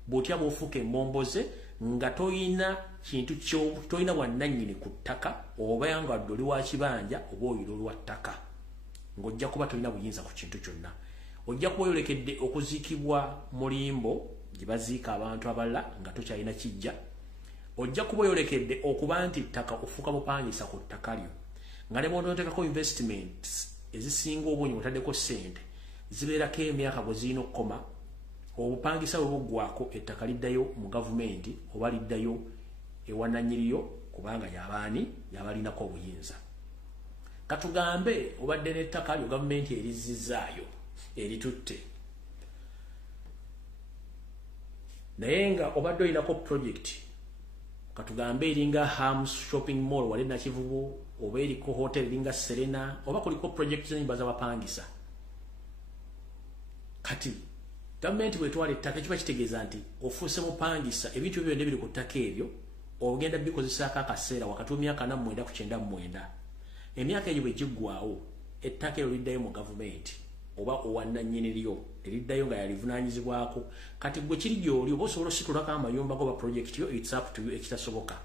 bw'otya bw'ofuuka emmomboze nga toyina kintu toyina bwannannyini ku ttaka oba nga ddoli wa kibanja oba oyiro lwa ttaka ng'ojja kuba toyina buyinza ku kintu kyonna ojja kuba oyolekedde okuziikibwa mu limbo gye baziika abantu abalala nga tokyalina kijja ojja kuba oyolekedde okuba nti ttaka ofuuka bupangisa ku ttaka lyo nga ne bw'onooteekako investments ezisinga obungi otaddeko ssente zibeerako emyaka bwe zirina okukoma obupangisa bwe buggwako ettaka liddayo mu gavumenti oba liddayo ewannannyiriyo kubanga yabaani yabalinako obuyinza katugambe obadde n'ettaka lyo gavumenti erizzizaayo eritutte naye nga obadde olinako project katugambe eringa Hams shopping mall wali Nakivubu oba eriko hotel eringa Serena oba kuliko project z'ennyumba z'abapangisa kati gavumenti bwetwala ettaka kiba kitegeeza nti ofuuse mupangisa ebintu byonna biri ku ttaka ebyo ogenda bikozesaako akaseera wakati w'emyaka 49 ku 99 emyaka egyo bwe giggwaawo ettaka eryo liddayo mu gavumenti oba owannannyini lyo eriddayo nga yalivunaanyizibwako kati gwe kiri gy'oli oba osobola ositulako amayumba go ba project yo it's up to you ekitasoboka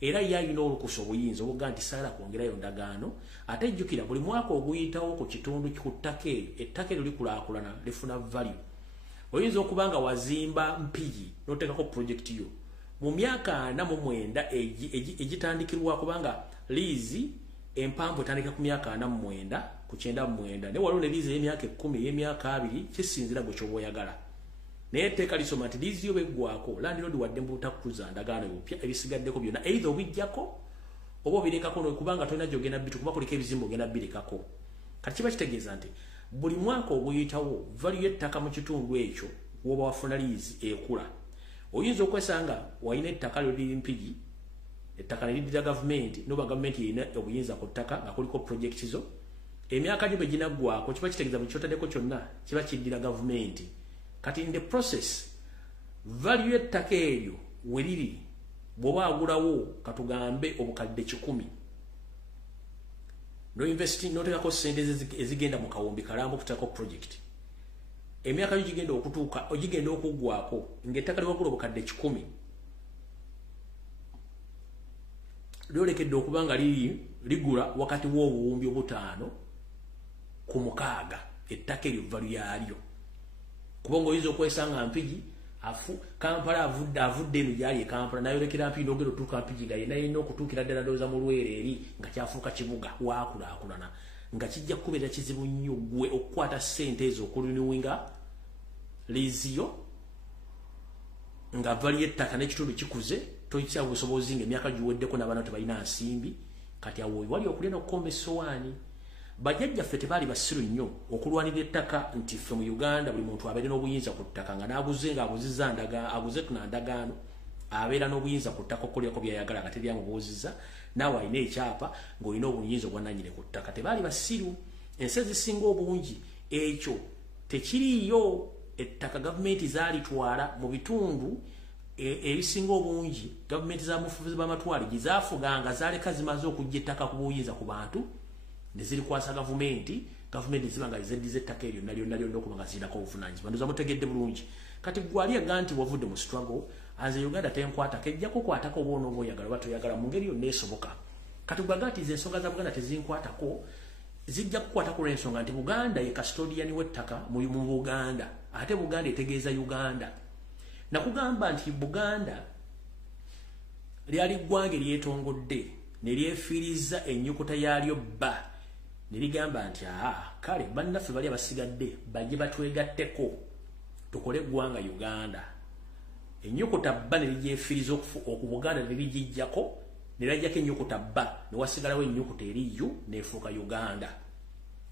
era ye alina olukusa obuyinza obuga nti saala kwongerayo ndagaano ate ejjukira buli mwaka oguyitawo ku kitundu ku ttaka eryo ettaka eryo likulaakulana lifuna value oyinza okuba nga wazimba mpigi n'oteekako project yo mu myaka 49 egitandikirwa kubanga liizi empanvu etandika ku myaka 49 ku 99 ne waliwo ne liizi y'emyaka 10 y'emyaka 2 kisinzira gwe ky'oba oyagala naye etteeka lisoma nti liizi yo beggwako landlord wadde mbutakuza ndagaano yopya ebisigaddeko byonna either obijjako oba obirekako kubanga tolina gy'ogenda bitu kuba kuliko ebizimba ogenda birekako kati kiba kitegeeza nti buli mwaka oguyitawo value y'ettaka mu kitundu ekyo woba wafuna liizi ekula. Oyinza okwesanga walina ettaka liri mpigi, ettaka liridira gavumenti, noba gavumenti yerina obuyinza ku ttaka nga kuliko projekiti zo. Emyaka gyo bwe ginaggwako kiba kitegeeza buli kyotaddeko kyonna kiba kiddira gavumenti. Kati in the process value y'ettaka eryo we liri bw'oba agulawo katugambe obukadde 10. No investing notekako sente ezigenda mu kawumbi kalambo kutako project. Emyaka gyo gigenda okutuuka ogigenda okuggwako ng'ettaka liwagula obukadde 10. Lyolekedde okuba nga ligula wakati w'obuwumbi 5 ku 6 ettaka eryo value yalyo. Kubanga oyinza okwesanga Mpigi Kampala avudde eno gyali e Kampala nayolekera Mpigi n'ogenda otuuka Mpigi nga yenna yenna okutuukira ddala ndowooza mu Lwere eri nga kyafuuka kibuga waakulaakulana nga kijja kubeera kizibu nnyo gwe okukwata ssente ezo okulinuwinga liiziyo nga value y'ettaka n'ekitundu kikuze toyitya busobozi ng'emyaka giweddeko n'abaana tebalina nsimbi. Kati awo wali okulya n'okukomba essowaani. Bajjajjaffe tebaali basiru nnyo okulwanira ettaka nti ffe mu Uganda buli muntu abeera n'obuyinza ku ttaka nga n'aguze ng'aguzizza aguze tuna ndagaano abeera n'obuyinza ku ttaka okukolyako byayagala nga teryamubuuzizza naawe alina ekyapa ng'olina obuyinza obwannannyini ku ttaka. Tebaali basiru. Ensi ezisinga obungi ekyo tekiriiyo. Ettaka gavumenti zaalitwala mu bitundu ebisinga obungi gavumenti za mufuzi b'amatwale gizaafuganga zaaleka zimaze okujja ettaka ku buyinza ku bantu ne zirikwasa gavumenti ziba nga zeddiza ettaka eryo lyonna okuba nga zirinako obuvunaanyizibwa. Ndoza mutegedde bulungi. Kati gwali aga nti wavudde mu struggle anze Uganda tenkwatako ejja kukwatako oba onooba oyagala oba toyagala mu ngeri yonna esoboka. Kati gwaga nti ensonga za Buganda tezinkwatako zijja kukwatako olw'ensonga nti Buganda ye custodian w'ettaka mu Buganda ate Buganda etegeeza Uganda. Nakugamba nti Buganda lyali ggwanga eryetongodde ne lyefiiriza ennyukuta yaalyo bba ne ligamba nti kale bannaffe bali abasigadde bajje batwegatteko tukole eggwanga Uganda. Ennyukuta bba ne ligyefiiriza Buganda ne ligijjako ne lajjako ennyukuta bba ne wasigalawo ennyukuta eri U neefuuka Uganda.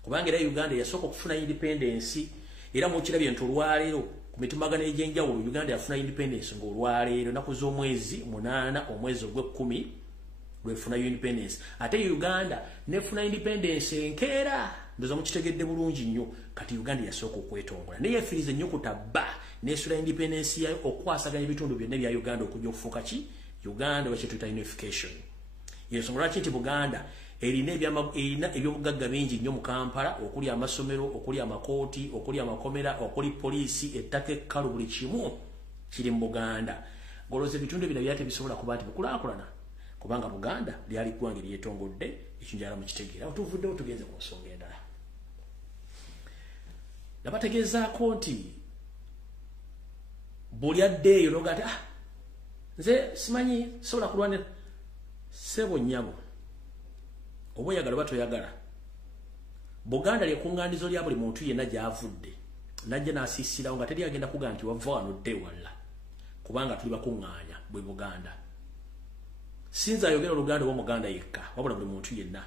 Kubanga era Uganda yasooka okufuna independence era mukirabye nti olwaleero ku mitimagano egy'enjawulo Uganda yafuna independence ng'olwaleero ennaku z'omwezi 8 omwezi ogw'e10 lwefuna independence. Ate Uganda nefuna independence enkeera ndoza mukitegedde bulungi nnyo. Kati Uganda yasooka okwetongola naye yefiiriza ennyukuta bba n'esula independence yayo okwasaganya ebitundu byonna bya Uganda okujja okufuuka ki Uganda bakituyita unification. Yensonga lwaki nti Buganda erina ebyobugagga bingi nnyo mu Kampala okuli amasomero okuli amakooti okuli amakomera okuli poliisi ettaka ekkalu buli kimu kiri mu Buganda. Golooza ebitundu bino byate bisobola kuba nti bukulaakulana kubanga Buganda lyali ggwanga eryetongodde ekyo njala mukitegeera. Tuvuddewo tugenze ku nsonga endala. Nabategeezaako nti buli addeeyo noga ati nze simanyi sobola kulwanira sebo nnyabo oba oyagala oba toyagala. Buganda lyekuŋŋaanizo lya buli muntu yenna gy'avudde najja n'asiisirawo nga teri agenda kugaa nti wava wano dde walla kubanga tuli bakuŋŋaanya bwe Buganda. Sinza ayogera Oluganda oba Muganda yekka wabula buli muntu yenna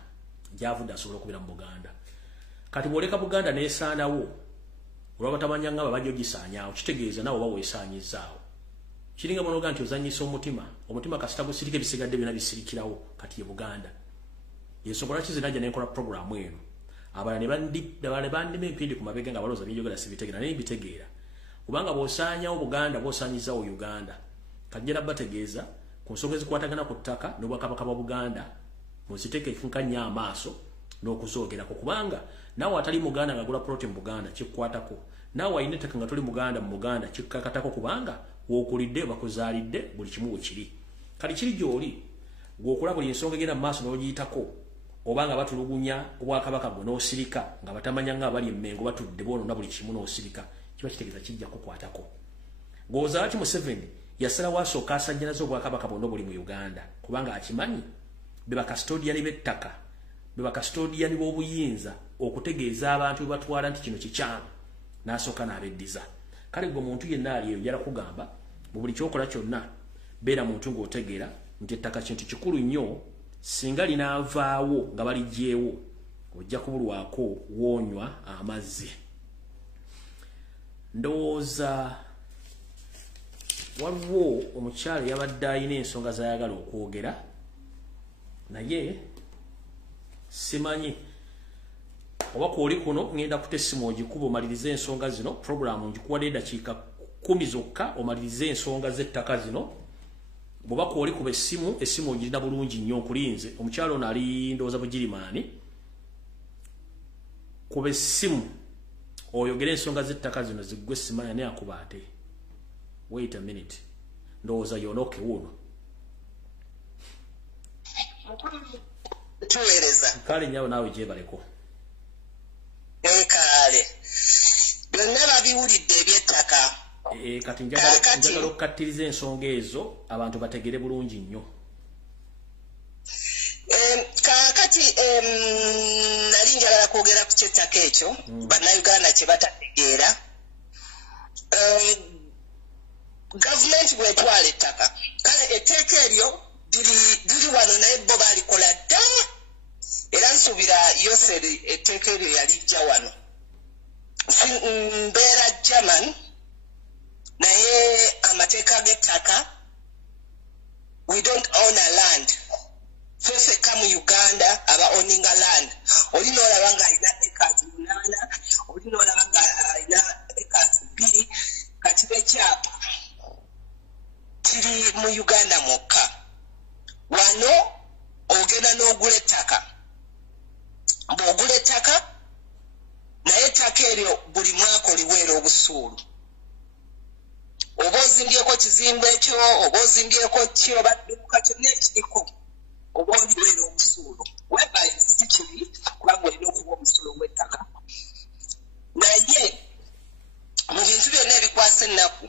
gy'avudde asobola okubeera mu Buganda. Kati bw'oleka Buganda n'esaanawo olwa batamanya nga babajja ogisaanyaawo kitegeeza naawe oba weesaanyizzaawo. Kiringa monoga nti ozanyisa omutima kasita gusirika ebisigadde byonna bisirikirawo kati ye Buganda. Yensonga lwaki najja nenkola programu eno abala ne bandima empindi ku mabega nga balooza by'enjogera sibitegeera naye mbitegeera kubanga bw'osaanyawo Buganda bw'osaanyizaawo Uganda. Kajjera bategeeza ku nsonga ezikwatagana ku ttaka n'obwakabaka bwa Buganda muziteeke ekinkanya amaaso n'okuzoogerako kubanga naawe atali Muganda ng'agula ploti mu Buganda kikkwatako. Naawe ayina ettaka nga toli Muganda mu Buganda kikkakatako kubanga w'okulidde bakuzaalidde buli kimu we kiri. Kati kiri gy'oli gw'okola buli ensonga egenda mu maaso n'ogiyitako oba nga batulugunya obwakabaka bwe n'osirika nga batamanya nga abali emmengo batudde boonona buli kimu n'osirika kiba kitegeeza kijja kukwatako. Ng'ozaaki Museveni yasalawo asooka asajjanaze obwakabaka bwonna buli mu Uganda kubanga akimanyi be bakasitodiyani b'ettaka be bakasitodiyani b'obuyinza okutegeeza abantu bwe batwala nti kino kikyamu n'asooka n'abeddiza. Kale gwe muntu yenna ali eyo njala kugamba mu buli kyokola kyonna beera muntu ng'otegeera nti ettaka kintu kikulu nnyo singa linaavaawo nga baligyeewo ojja kubulwako wonywa amazzi. Ndowooza waliwo omukyala yabadde alina ensonga z'ayagala okwogera naye simanyi oba kwoli kuno ngenda kuta essimu ogikuba omalirize ensonga zino. Programu ngikuwadde eddakiika 10 zokka omalirize ensonga z'ettaka zino. Bw'oba kwoli kuba essimu ogirina bulungi nnyo nkulinze. Omukyala ono ali ndowooza Bugirimaani. Kuba essimu oyogere ensonga z'ettaka zino ziggwe simanya naye akuba ate. Wait a minute. Ndowooza yonoke wuno. Tuweereza. Kale nyawo naawe gyebaleko. Kale. Byonna babiwulidde eby'ettaka. Kati njagala okukattiriza ensonga ezo abantu bategere bulungi nnyo. Kakati nali njagala kwogera ku ky'ettaka ekyo bannayuganda kye batategeera. Gavumenti bwetwala ettaka kale etteeka eryo liri wano naye bo balikola dda era nsuubira Yoseri etteeka eryo yalijja wano. Mbeera German naye amateeka g'ettaka we don't own a land. Fefeka mu Uganda aba owning a land. Oli n'olaba ng'alina acres 8, oli n'olaba ng'alina acres 2 kati bekyapa kiri mu Uganda mwokka. Wano ogenda n'ogula ettaka. Bw'ogula ettaka naye ettaka eryo buli mwaka oliweera obusuulu. Oba ozimbyeko kizimbe ekyo, oba ozimbyeko ki, oba dduuka kyonna ekiriko, oba oliweera obusuulu. Whereby si kibi kubanga olina okuba obusuulu bw'ettaka. Naye mu bintu byonna ebikwasa ennaku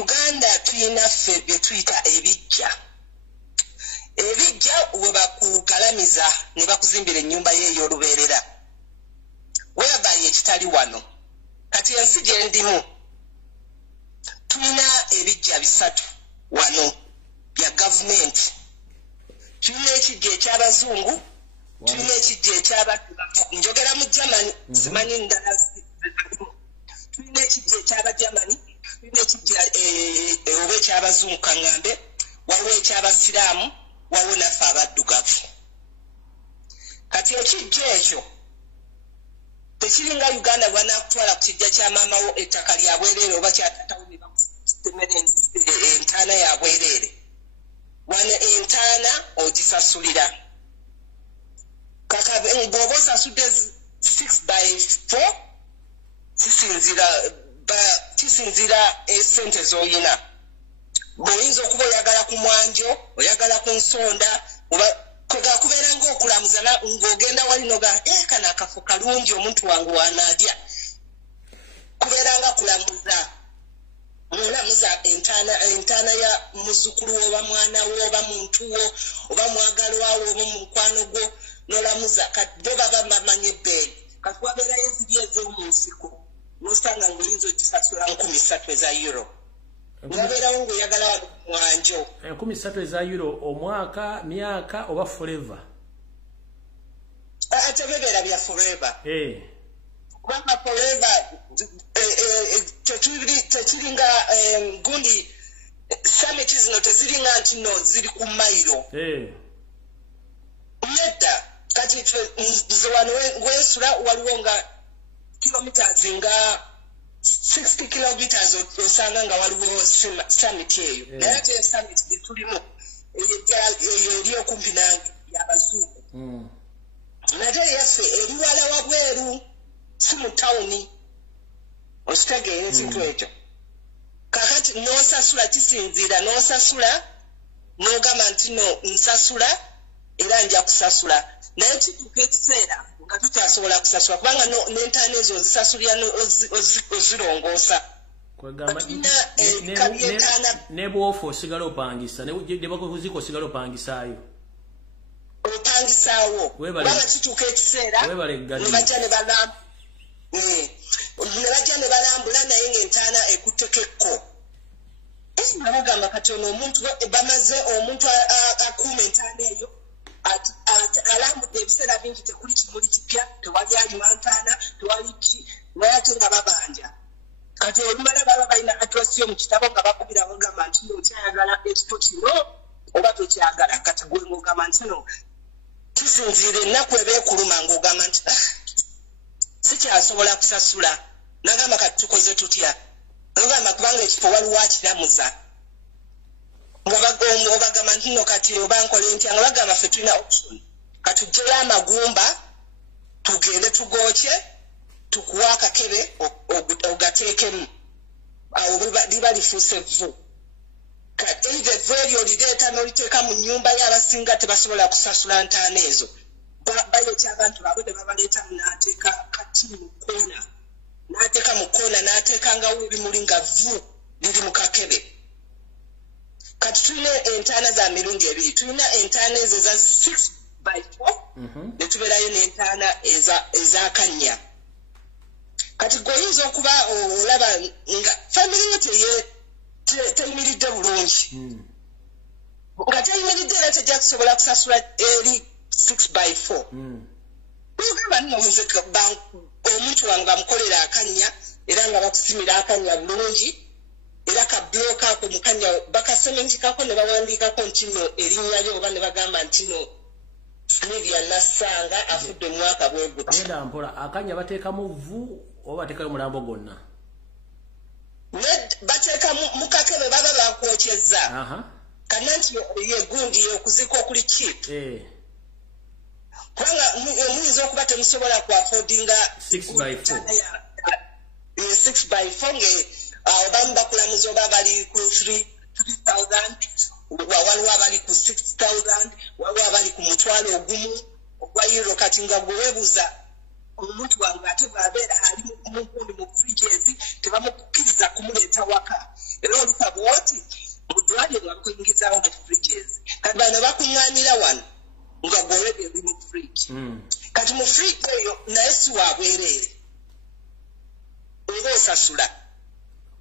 Uganda tuyina ffe bye tuyita ebijja. Ebijja we bakugalamiza ne bakuzimbira ennyumba ye ey'olubeerera. Whereby ekitali wano. Kati ensi gye ndimu tulina ebijja 3 wano bya gavumenti. Tulina ekijja eky'abazungu, tulina ekijja eky'abaddu. Njogera mu Germany, simanyi ndala. Tulina ekijja eky'Abagermany, tulina ekijja oba eky'abazungu kaŋŋambe, waliwo eky'abasiraamu, waliwo naffe abaddugavu. Kati ekijja ekyo tekiringa Uganda bw'anaakutwala ku kijja kya maamawo ettaka lya bwereere oba kya taatawo ne bakutemera entaana ya bwereere. Wano entaana ogisasulira. Kaka bw'oba osasudde 6/4 kisinzira esente z'olina. Bw'oyinza okuba oyagala ku mwanjo, oyagala ku nsonda, oba kubeera ng'okulamuza ng'ogenda wali noga kano akafo kalungi omuntu wange wanaadya. Kubeera nga kulamuza. Nolamuza entaana ya muzzukulu wo oba mwana wo oba muntu wo oba mwagalwa wo oba mukwano gwo nolamuza. Kati bo baba bamanye ebbeeyi. Kati wabeerayo eziri ez'omu nsiko n'osanga ng'oyinza ogisasula 3,000 eza euro. Wabeerawo ng'oyagala wali ku mwanjo. 3,000 eza euro omwaka, myaka oba forever? Tebebeera bya forever. Kubanga forever tekiringa gundi summit zino teziringa nti no ziri ku mayiro. Nedda kati nze wano weesula waliwo nga kilometers nga 60 kilometers osanga nga waliwo summit eyo. Naye ate summit gye tulimu eyo eri okumpi nange y'abazungu. Nate yaffe eri wala wabweru si mu tawuni. Okitegeera ekintu ekyo. Kakati n'osasula kisinziira n'osasula n'ogamba nti no nsasula era nja kusasula. Naye kituuka ekiseera nga tukyasobola kusasula kubanga n'entaana ezo ozisasulira ozirongoosa. Ne bw'ofa osigala opangisa ne bakuzika osigala opangisaayo. Opangisaawo. Kubanga kituuka ekiseera ne bajja ne balamba. Ne bajja ne balambula naye ng'entaana ekutteko ekko. Nabagamba kati ono omuntu bamaze omuntu akuuma entaana eyo alambudde ebiseera bingi tekuli kimu ekimuli kipya tewali alimantana tewali ki naye nga babanja kati olumala baba balina address yo mu kitabo nga bakubira bagamba nti okyayagala ekifo kino oba tokyagala kati gwe ng'ogamba nti no kisinziira ennaku ebeekuluma ng'ogamba nti sikyasobola kusasula nagamba kati tukoze tutya nogamba kubanga ekifo waliwo akiramuza nga obagamba nti no kati obankole ntya nga bagamba ffe tulina option katugyeyo amagumba tugende tugooke tukuwa akakebe ogateekemu awo liba lifuuse vvu either evvu eryo lireeta n'oliteeka mu nnyumba y'abasinga tebasobola kusasula ntaana ezo bayokya abantu baabwe ne babaleetamu n'ateeka kati mu koona n'ateeka mu koona n'ateekangawo ebimuli nga vvu liri mu kakebe kati tulina entaana za mirundi ebiri tulina entaana ezo eza 6x4 ne tubeerayo n'entaana ez'akannya kati gweoyinza okuba olaba nga famire yo teyimiridde bulungi nga teyimiridde era tejja kusobola kusasula eri 6x4 ogamba nnoze omuntu wange bamukolera akannya era nga bakusimira akannya bulungi era kabulooka ako mukanya bakasementikako ne bawandiikako nti no erinnya lyo oba ne bagamba nti no Sylvia Nassanga afudde mwaka bweguti era mpola akanya bateekamu vvu oba bateekayo mulambo gwonna bateeka mu kakebe baba bakwokyezza kana nti yegundi okuzika okuli chip kubanga muyinza okuba temusobola kuafodinga 6x4 nge abamu bakulamuza oba bali ku 3,000 waliwo abali ku 6,000 waliwo abali ku mutwalo ogumu ogwa euro kati nga gwe weebuuza omuntu wange ate bw'abeera ali mugundi mu fridges tebamukkiriza kumuleeta waka era olusaba oti mu ddwaliro nga bakuyingizaawo mu fridges kati bano bakuŋŋaanira wano nga gweoledi eri mu fridge kati mu fridge eyo naye si wabwereere oba osasula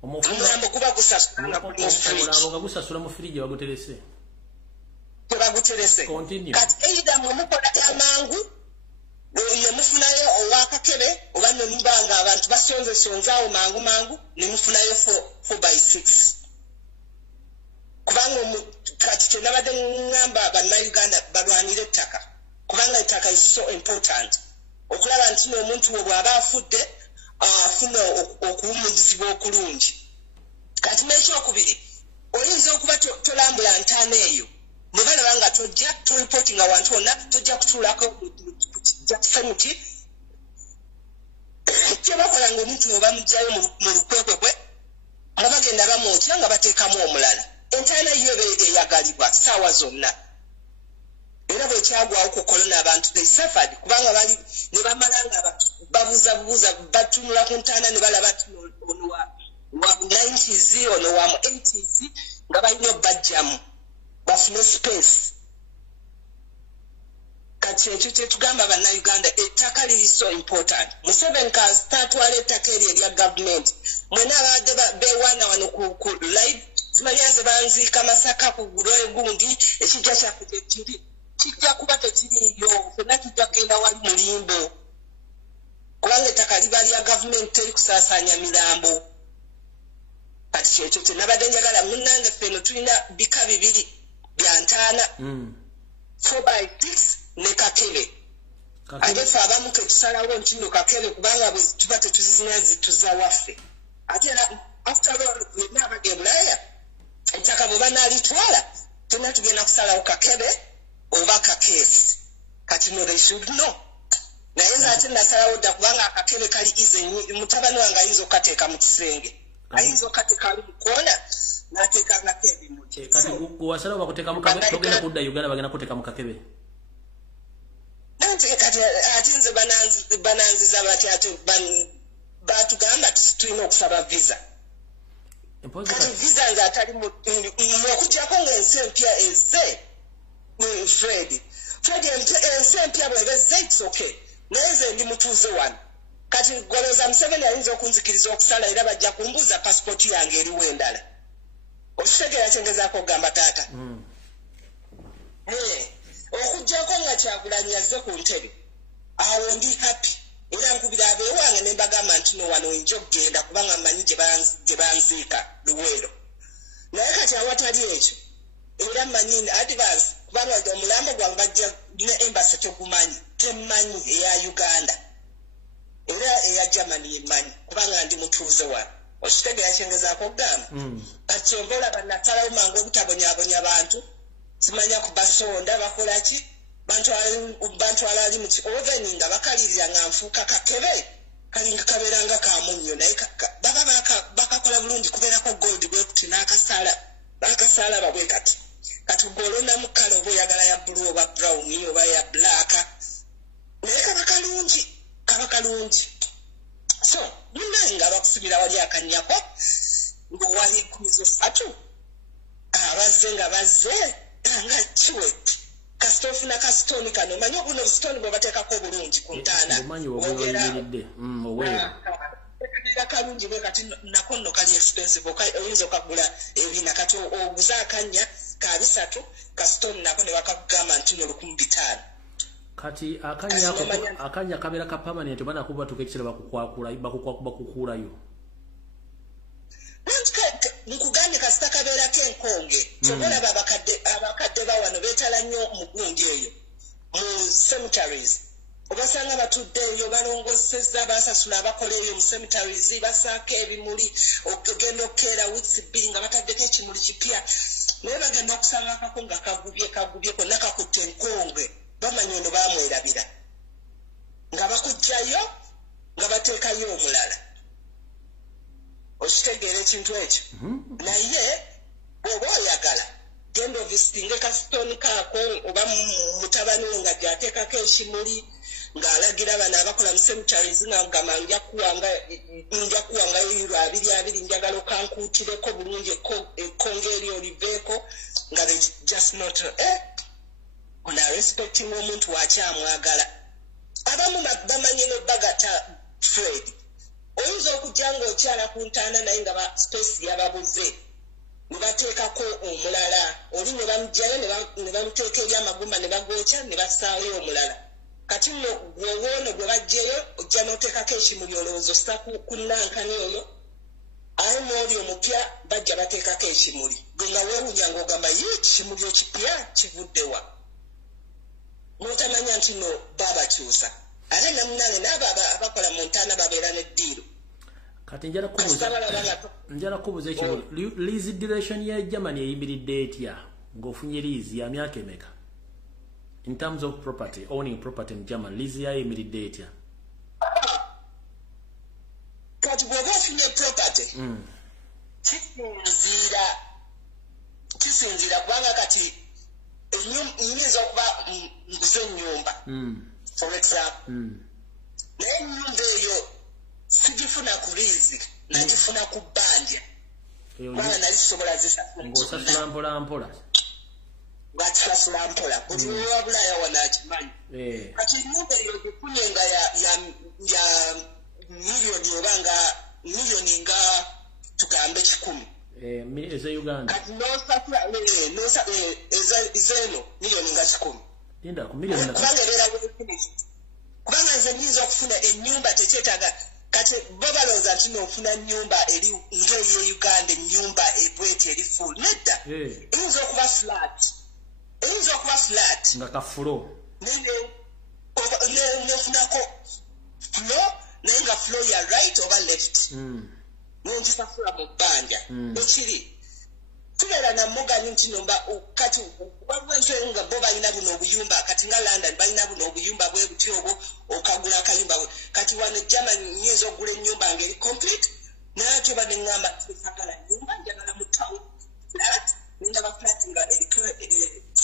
omulambo guba gusasula nga guli mu fridge omulambo nga gusasula mu fridge baguterese tebaguterese kati eida mwemukola amangu nemufunayo owakakebe oba nemuba nga abantu basonzesonzaawo mangu nemufunayo 4x6 kubanga kati kyenabadde ŋŋamba bannayuganda balwanira ettaka kubanga ettaka is so important okulaba nti n'omuntu we bw'aba afudde afuna okuwumuzibwa okulungi kati n'ekyokubiri oyinza okuba tolambula ntaana eyo ne balaba nga tojja tolipotinga wantu wonna tojja kutuulako jakisemuti kyebakola ngaomuntu ne bamugjayo mu lukwekwekwe nga bagenda bamwokya nga bateekamu omulala entaana yo eyagalibwa ssaawa zonna era bwekyagwawo ku kolona abantu they suffered kubanga bali ne bamala nga babuuzabuuza batunula ku ntaana ne balaba ti ono wa 90s ono wa mu 80s nga balina obbajjamu bafune space kati ekyo kyetugamba bannayuganda ettaka liri so important Museveni kastatwala ettaka eryo erya gavumenti mwena abadde beewaana wano ku live simanyaze banziika Masaka ku guloye gundi ekijja kyaffe kyekiri kijja kuba tekiriiyo fenna tujja kugenda wali mulimbo kubanga ettaka liba lya gavumenti teri kusaasaanya mirambo kati kyekyo kyenabadde njagala munnange ffeno tulina bika bibiri bya ntaana 4x6 ne kakebe ate ffe abamu tetusalawo nti no kakebe kubanga bwe tuba tetuzina zituza waffe ate era after all wenna abage bulaaya ettaka bwe banaalitwala tena tugenda kusalawo kakebe oba kakeesi kati no they should know naye nze ate nasalawo dda kubanga akakebe kali ize mutabani wange ayinza okukateeka mu kisenge ayinza okukateeka ali mu koona n'ateeka ngako ebimuli kati gwewasalawo bakuteeka mu kakebe togenda kudda Uganda bagenda kuteeka mu kakebe kati ate nze bananziza bati ate batugamba tulina okusaba visa kati visa nze atali okujjako ng'ensi empya ezze Fred ensi empya bweba ezze it's okay naye nze ndi mutuuze wano kati golooza Museveni ayinza okunzikiriza okusala era bajja kumbuuza pasipooti yange eriwo endala okitegeera kyengezaako okugamba taata okujjako nga Kyagulanyi azze ku ntebe awo ndi happy era nkubira abeewange ne mbagamba nti no wano njo kugenda kubanga mmanyi gye banziika Luweero naye kati awatali ekyo era mmanyi advance kubanga omulambo gwange bajja ne embassy tegumanyi temmanyi eya Uganda era eya Germany emmanyi kubanga ndi mutuuze wano okitegera kyengezaako okugamba kati ombola bannasalawo mangu obutabonyabonya bantu simanya kubasonda bakola ki bantu alali mu oven nga bakalirira nga nfuuka kakebe kalinga kabeeranga kamunnyo naye baba bakakola bulungi kubeerako gold bwe kuti n'akasaala babwe kati golona mu kala oba oyagala ya blue oba brown oba ya black naye kaba kalungi so munaye nga bakusubira wali akanyako ng'owali 13 abazze nga bazze nga kiweti kasitofu na kasitoni kano manyi obuno obusitoni bwe bateekako obulungi ku ntaana ogerera kalungi bwe kati nako nno kali expensive oyinza okagula ebina kati oguza akanya ka 3 kasitoni nako ne bakakugamba nti no 1500 kati akanya kabeera ka permanent banakuba tukekiseera bakukuulayo nkugambye kasita kabeerako enkonge kyobalaba abakadde bawano beetala nnyo mu gundi eyo mu cemeteries obasanga batudde eyo balongoseza basasula abakola eyo mu cemeteries basaako ebimuli okugenda okukeera weeks 2 nga bataddeko ekimuli kipya naye bagenda okusanga akako nga kagubye konna kakutte enkonge bamanyi ono bamwerabira nga bakugjayo nga bateekayo omulala okitegeera ekintu ekyo naye bw'oba oyagala genda ovisitinga kasitoni kaako oba mutabani we nga gyateekako ekimuli ng'alagira bano abakola mu cemeteries ngagamba nja kuwangayo euro 2 njagala okankuutireko bulungi ekkonga eri oliveeko nga just not ono arespecting omuntu wakyamwagala abamu bamanyi n'ebbagata Fred oyinza okujja ng'okyala ku ntaana naye nga space yababuze ne bateekako omulala oli ne bamugjayo ne bamuteeka eri amagumba ne bagookya ne bassaayo omulala kati nno gwewoono gwe bajjeyo ojja n'oteekako ekimuli olowooza osita ku nankani oyo aye n'oli omupya bajja bateekako ekimuli gwe nga weewunya ng'ogamba ekimuli ekipya kivuddewa n'otamanya nti no baabakyusa ate namunange n'abo abakola mu ntaana babeera n'eddiiro kati njala kubuuza ekyo lease duration ya Germany eyimiridde etya ng'ofunye lease ya myaka emeka in terms of property owning property in Germany lease yayo eyimiridde etya kati bw'oba ofunye property kisinziira kubanga kati nyinza okuba nguze ennyumba for example naye ennyumba eyo sigifuna ku liizi nagifuna ku bbanja kubanga nali sisobola ng'osasula mpolampola ngakisasula mpola buli wa Bulaaya wano akimanyi kati ennyumba eyo gifunye nga ya miliyoni oba nga miliyoni nga tugambe 10 eza Uganda kati nosasula ezeeno miliyoni nga 10 linda ku miliyoni kubanga ebeera kubanga nze nyinza okufuna ennyumba tekyetaaga kati bo balowooza nti n'ofuna ennyumba eri ng'eyo Uganda ennyumba ebweti eri full nedda eyinza okuba flat nga kafulo nefunako floor naye nga floor ya right oba left nengisasula mu bbanja ekiri tubeera namuganyi nti nomba kati waliwo nga bo balina buno obuyumba kati nga London balina buno obuyumba bwe buti obwo okagula akayumba kati wano Germany nyinza okugula ennyumba ngeri complete naye ate ba neŋŋamba tisagala nnyumba njagala mu town flat nindaba flat nga eriko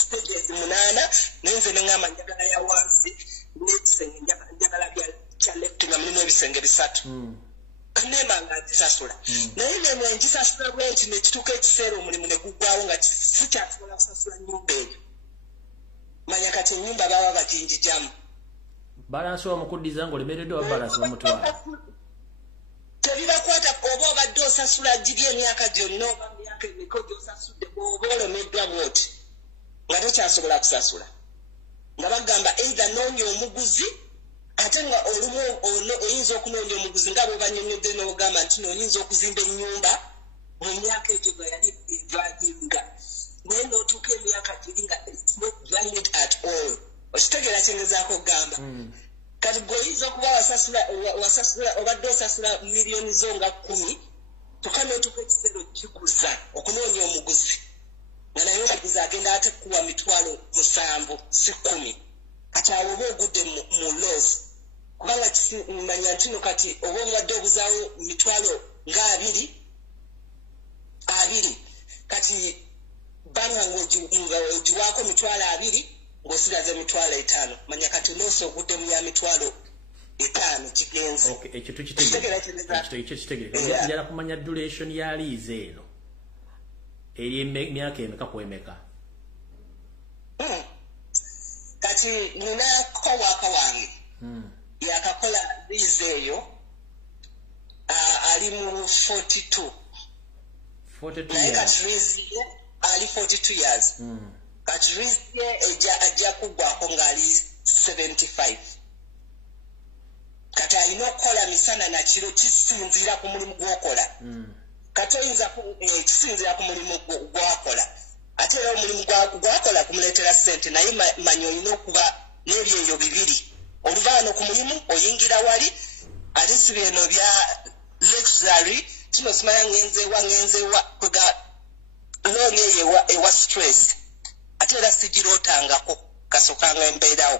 stages 8 nenze neŋŋamba njagala ya wansi n'ekisenge njagala kya left nga mulimu ebisenge 3 kanema nga ngisasula naye nemwe ngisasula bwenti nekituuka ekiseera omulimu ne guggwawo nga sikyasobola kusasula nnyumba eyo manya kati ennyumba baba baginjijamu balansi wamukuddiza ng'olemereddwa wa balansi bamutwala tebibakwata oba obadde osasula giri emyaka gyonna oba myaka emiko gyosasudde bw'oba olemeddwa bwoti nga tokyasobola kusasula nga bagamba either noonya omuguzi ate nga olumu oyinza okunoonya omuguzi nga bwebanyonyodde n'ogamba nti oyinza okuzimba ennyumba mu myaka egyo nga yali edwaginga naye n'otuuka emyaka giri nga it's not drying it at all okitegeera kyengezaako okugamba kati gweoyinza okuba wasasula obadde osasula miliyoni zo nga 10 kyokka n'otuuka ekiseera kikuza okunoonya omuguzi nga naye omuguzi agenda ate kuwa 7,000 si 10 kati awo oba ogudde mu loss kubanga manya nti no kati oba obadde obuzaawo 20,000 kati banga ng'ogiwaako 20,000 ng'osigaze 5,000 manya kati loss ogudde mu ya 5,000 kigenze ekyo tukitegereka njala kumanya duration ya lease eno eri emyaka emeka kwemeka kati nina kowaaka wange yakakola lease eyo ali mu 42 naye kati lease ye ali 42 years kati lease ye ajja kuggwako ng'ali 75 kati alina okukola misana na kiro kisinziira ku mulimu gw'okola kati oyinza kisinziira ku mulimu gw'akola ate era omulimu gwakola kumuleetera ssente naye manya olina okuba n'ebyeyo bibiri oluvaano ku mulimu oyingira wali ate si bino bya luxury kino simanya ngenzewa kwega looni eyo ewa stress ate era sigirootangako kasokanga embeerawo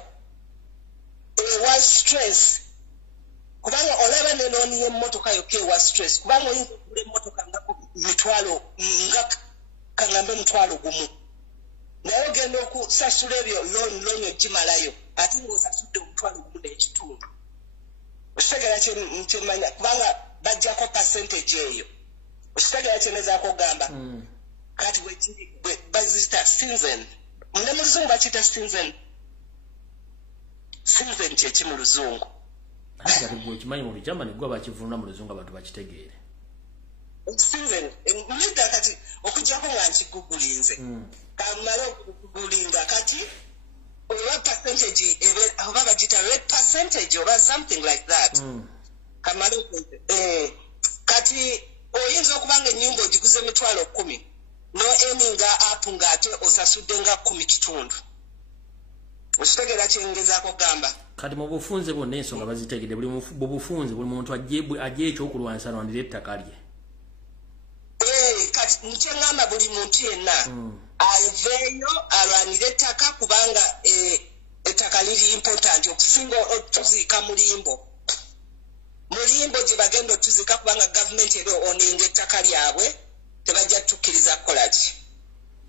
ewa stress kubanga olaba ne looni y'emmotoka yokka ewa stress kubanga oyinza okugula emmotoka nga 1,000 nga kangambe 1,000 naye ogenda okusasula ebyo looni ogimalayo ate ng'osasudde 1,000 n'ekitundu okitegeera kyemanya kubanga bajjako percentage eyo okitegeera kyenezaako ogamba kati bazita sinzen ne mu luzungu bakiyita sinzen kyeki mu luzungu kati gwe okimanyi mu Germany gwe bakivunula mu luzungu abantu bakitegeere season mulida kati okujjako nga nkigugulinze kamala okugulinga kati oba percentage oba bagita red percentage oba something like that kamala kati oyinza okubanga ennyumba ogiguze 10,000 no eninga up ng'ate osasudde nga 10 kitundu okitegeera kyengezaako gamba kati mu bufunze bonna ensonga bazitegedde buli bufunze buli muntu ajje ekyokulwanisa alwanira ettaka lye kati nkyengamba buli muntu yenna aveeyo alwanira ettaka kubanga ettaka liri important okusinga otuziika mulimbo gye bagenda otuziika kubanga gavumenti eri oninga ettaka lyabwe tebajja tukkiriza kukolaki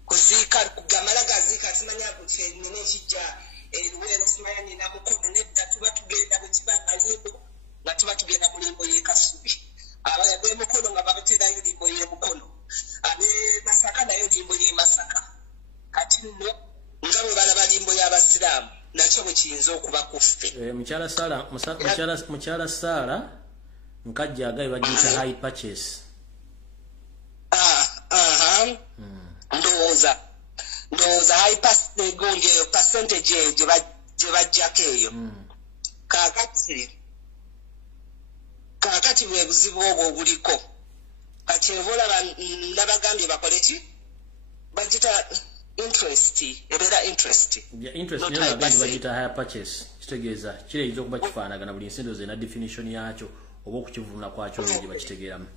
kuziika gamala gaziika simanya nina ekijja eruweero simanya nina mukono nedda tuba tugenda bwekibanga limbo nga tuba tugenda mu limbo y'ekasubi ab'emukono nga babaterayo limbo y'emukono ab'emasaka nayo limbo y'emasaka kati nno nga bwe balaba limbo y'abasiraamu nakyo bwe kiyinza okuba kuffe mukyala Saara nkajja agaye bagiyita high purchase ndowooza high gundi eyo percentage eyo gye bajjako eyo kaakati bwe buzibu obwo obuliko kati eba olaba nabagambye bakole ki bagita interest ebeera interest bagita higher purchase kitegeeza kireyinza okuba kifaanagana buli nsi ndowooza ena definition yakyo oba okukivunula kwakyo gye bakitegeeramu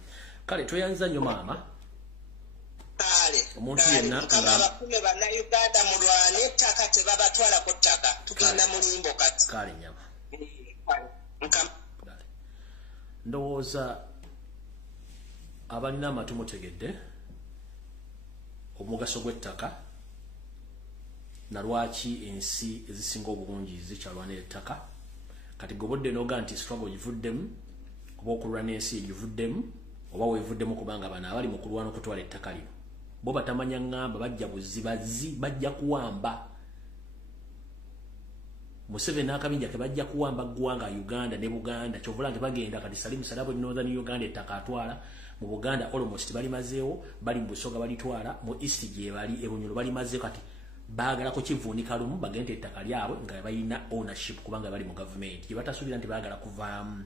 kale tweyanza nnyo maama omuntu yenna abakume bannayuganda mulwane ettaka tebabatwalako ttaka tugenda mulimbo kati kale nyama ndowooza abalina amatu mutegedde omugaso gw'ettaka nalwaki ensi ezisinga obulungi zikyalwanira ettaka kati gobodde noga nti struggle givuddemu oba okulwana ensi egivuddemu oba weevuddemu kubanga bano abali mu kulwana okutwala ettaka lino bo batamanya ngamba bajja buzibazi bajja kuwamba Museveni n'akabinja ke bajja kuwamba ggwanga Uganda ne Buganda kyovula nti bagenda kati Salim Salabo Northern Uganda ettaka atwala mu Buganda almost bali mazeewo bali mu Busoga balitwala mu East gye bali Ebunyoro bali mazeewo kati baagala ko kivuunika lumu bagende ettaka lyabwe nga balina ownership kubanga bali mu government gye batasuubira nti baagala kuvaamu.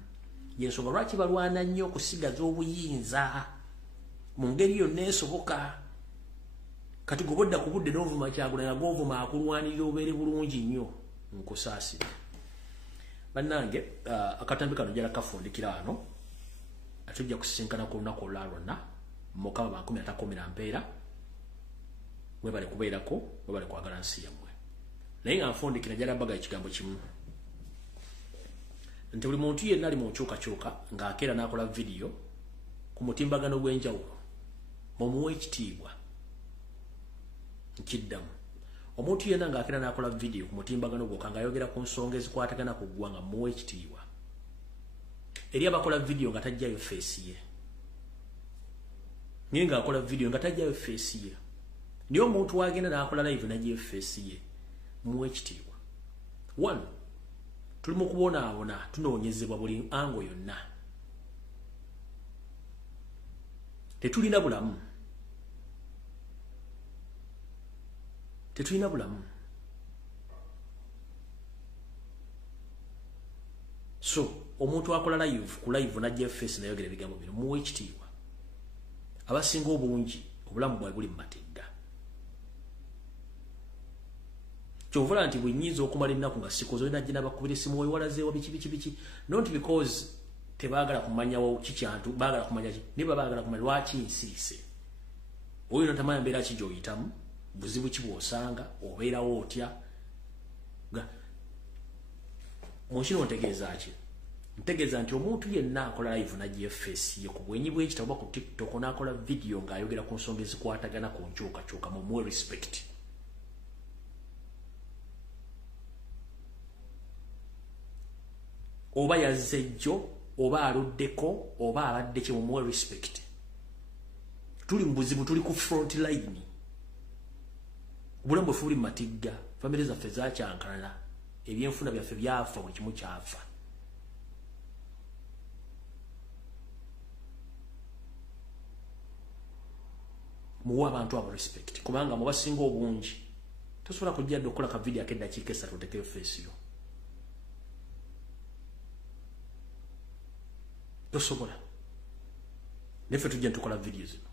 Yensonga lwaki balwana nnyo okusigaza obuyinza mu ngeri yonna esoboka. Kati gobodda ku budde n'ovuma Kyagulanyi ag'ovuma akulwanirira obeere bulungi nnyo nkusaasira. Bannange akatambi kano jala kafundikira wano atujja kusisinkana ku lunaku olulala lwonna Mukama 2010 mpeera webale kubeerako webale kwagala nsi yammwe. Naye nga nfundikira jala baga ekigambo kimu nti buli muntu yenna ali mu nkyukakyuka ng'akeera n'akola vidiyo ku mutimbagano gw'enjawulo mumuwe ekitiibwa. Nkiddamu omuntu yenna ng'akeera n'akola vidiyo ku mutimbagano gwokka ng'ayogera ku nsonga ezikwatagana ku ggwanga mumuwe ekitiibwa. Eri abakola vidiyo nga tajjayo feesi ye, naye ng'akola vidiyo nga tajjayo feesi ye, naye omuntu wagenda n'akola live najjayo feesi ye, mumuwe ekitiibwa. One, tuli mu kubonaabona tunoonyezebwa buli ango yonna. Tetulina bulamu. Tetulina bulamu. So, omuntu akola live ku live najja face nayogera ebigambo bino muwe ekitiibwa. Abasinga obungi obulamu bwabwe buli mu mategga. Kyovula nti bwenyinza okumala ennaku nga sikoze najja n'abakubira essimu wewalazeewo biki not because tebaagala kumanyawo kikyantu baagala kumanya ki ne baagala kumanya lwaki nsirise. Oyo natamanya mbeera ki gy'oyitamu buzibu ki bw'osanga obeerawo otya ga munkino ntegeeza ki ntegeeza nti omuntu yenna akola live najja face ye ku bwenyi bw'ekitabo ku TikTok n'akola video ng'ayogera ku nsonga ezikwatagana ku nkyukakyuka mu muwe respect. Oba yazze jjo oba aluddeko oba abadde kye mumuwe respect. Tuli mu buzibu, tuli ku front line. Obulamu bweffe buli mu matigga, famire zaffe zakyankalala, ebyenfuna byaffe byafa, buli kimu kyafa. Muwe abantu abo respect kubanga mubasinga obungi tosobola kujja okukola ka video ak'eddakiika 3 otekeyo face yo. Tosobola. Neffe tujja tukola video zino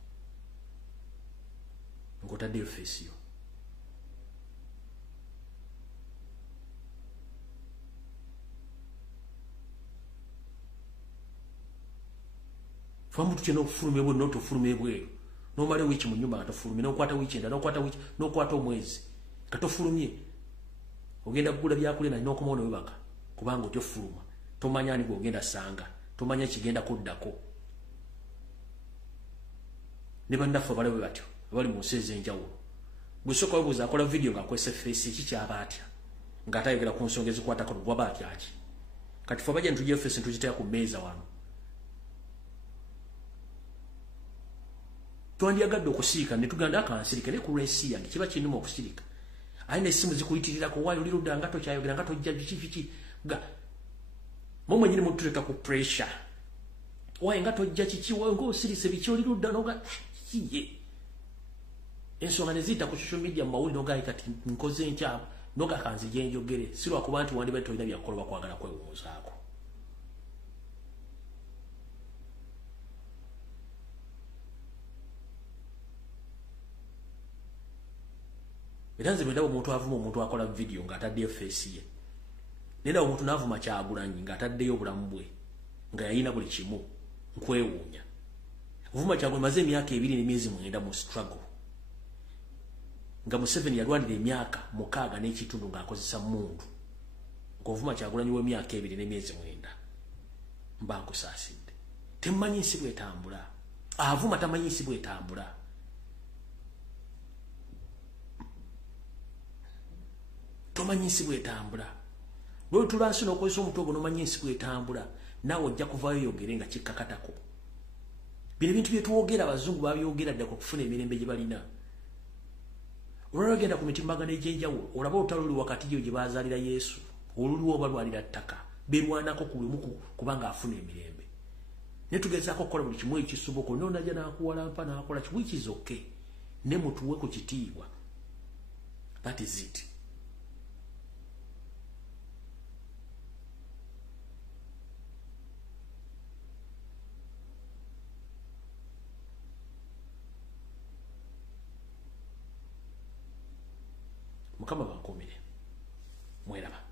ng'otaddeyo face yo. Famu tukyena okufulumya bwe n'otofulumya ebweru n'omala wiiki mu nnyumba nga tofulumye n'okwata wiiki endala n'okwata omwezi nga tofulumye ogenda kugula byakulya n'okomawo newebaka kubanga otya ofuluma tomanya ani gw'ogenda sanga tomanya kigenda kuddako. Ne bannaffe abalabe bwe batyo abali mu nsi ez'enjawulo gwe sooka webuuza akola vidiyo ng'akozesa feesi ki kyaba atya ng'atayogera ku nsonga ezikwatako gwaba atya ki. Kati ffe abajja nitujja feesi ntugiteeka ku mmeeza wano. Twandyagadde okusirika ne tuganda akansirika ne ku lw'ensi yange kiba kinuma okusirika. Aye n'essimu zikuyitirirako waayo oli ludda nga tokyayogera nga tojja biki ga mo mwenyini mutuleka ku pressure. Waaye nga tojja kiki waayo ng'osirise biki oli ludda noga kiye. Ensonga ne ziyita ku social media mu mawulire nogayi kati nkoze nkya noga kanzije njogere si lwakuba nti wandibadde tolina byakukola bakwagala kwewuuzaako. Era nze bwendaba omuntu avuma omuntu akola video ng'ataddeyo face ye. Nenda omuntu n'avuma Kyagulanyi ng'ataddeyo obulamu bwe nga yalina buli kimu nkwewuunya. Vuma Kyagulanyi maze emyaka 2 n'emyezi 9 mu struggle. Nga Museveni yalwanira emyaka 6 n'ekitundu ng'akozesa mundu. Ng'ovuma Kyagulanyi w'emyaka 2 n'emyezi 9 mba nkusaasidde. Temumanyi nsi bw'etambula. Avuma tamanyi nsi bw'etambula. Tomanyi nsi bw'etambula. Lwe tulansi n'okozesa omutogo n'omanyi nsi bw'etambula naawe ojja kuvaayo yogere nga kikkakatako. Bino ebintu bye twogera abazungu babyogera ddala okufuna emirembe gye balina. Olwagenda ku mitimbagano egy'enjawulo olaba olutalo luli wakati gye baazaalira Yesu oluliwo obalwalira ttaka berwanako ku lumu kubanga afuna emirembe. Ne tugezaako okukola buli kimu ekisoboka olina onajja n'akuwalampa n'akola ki which is okay. Ne mutuwe ku kitiibwa. That is it. Mukama bankomere. Mweraba.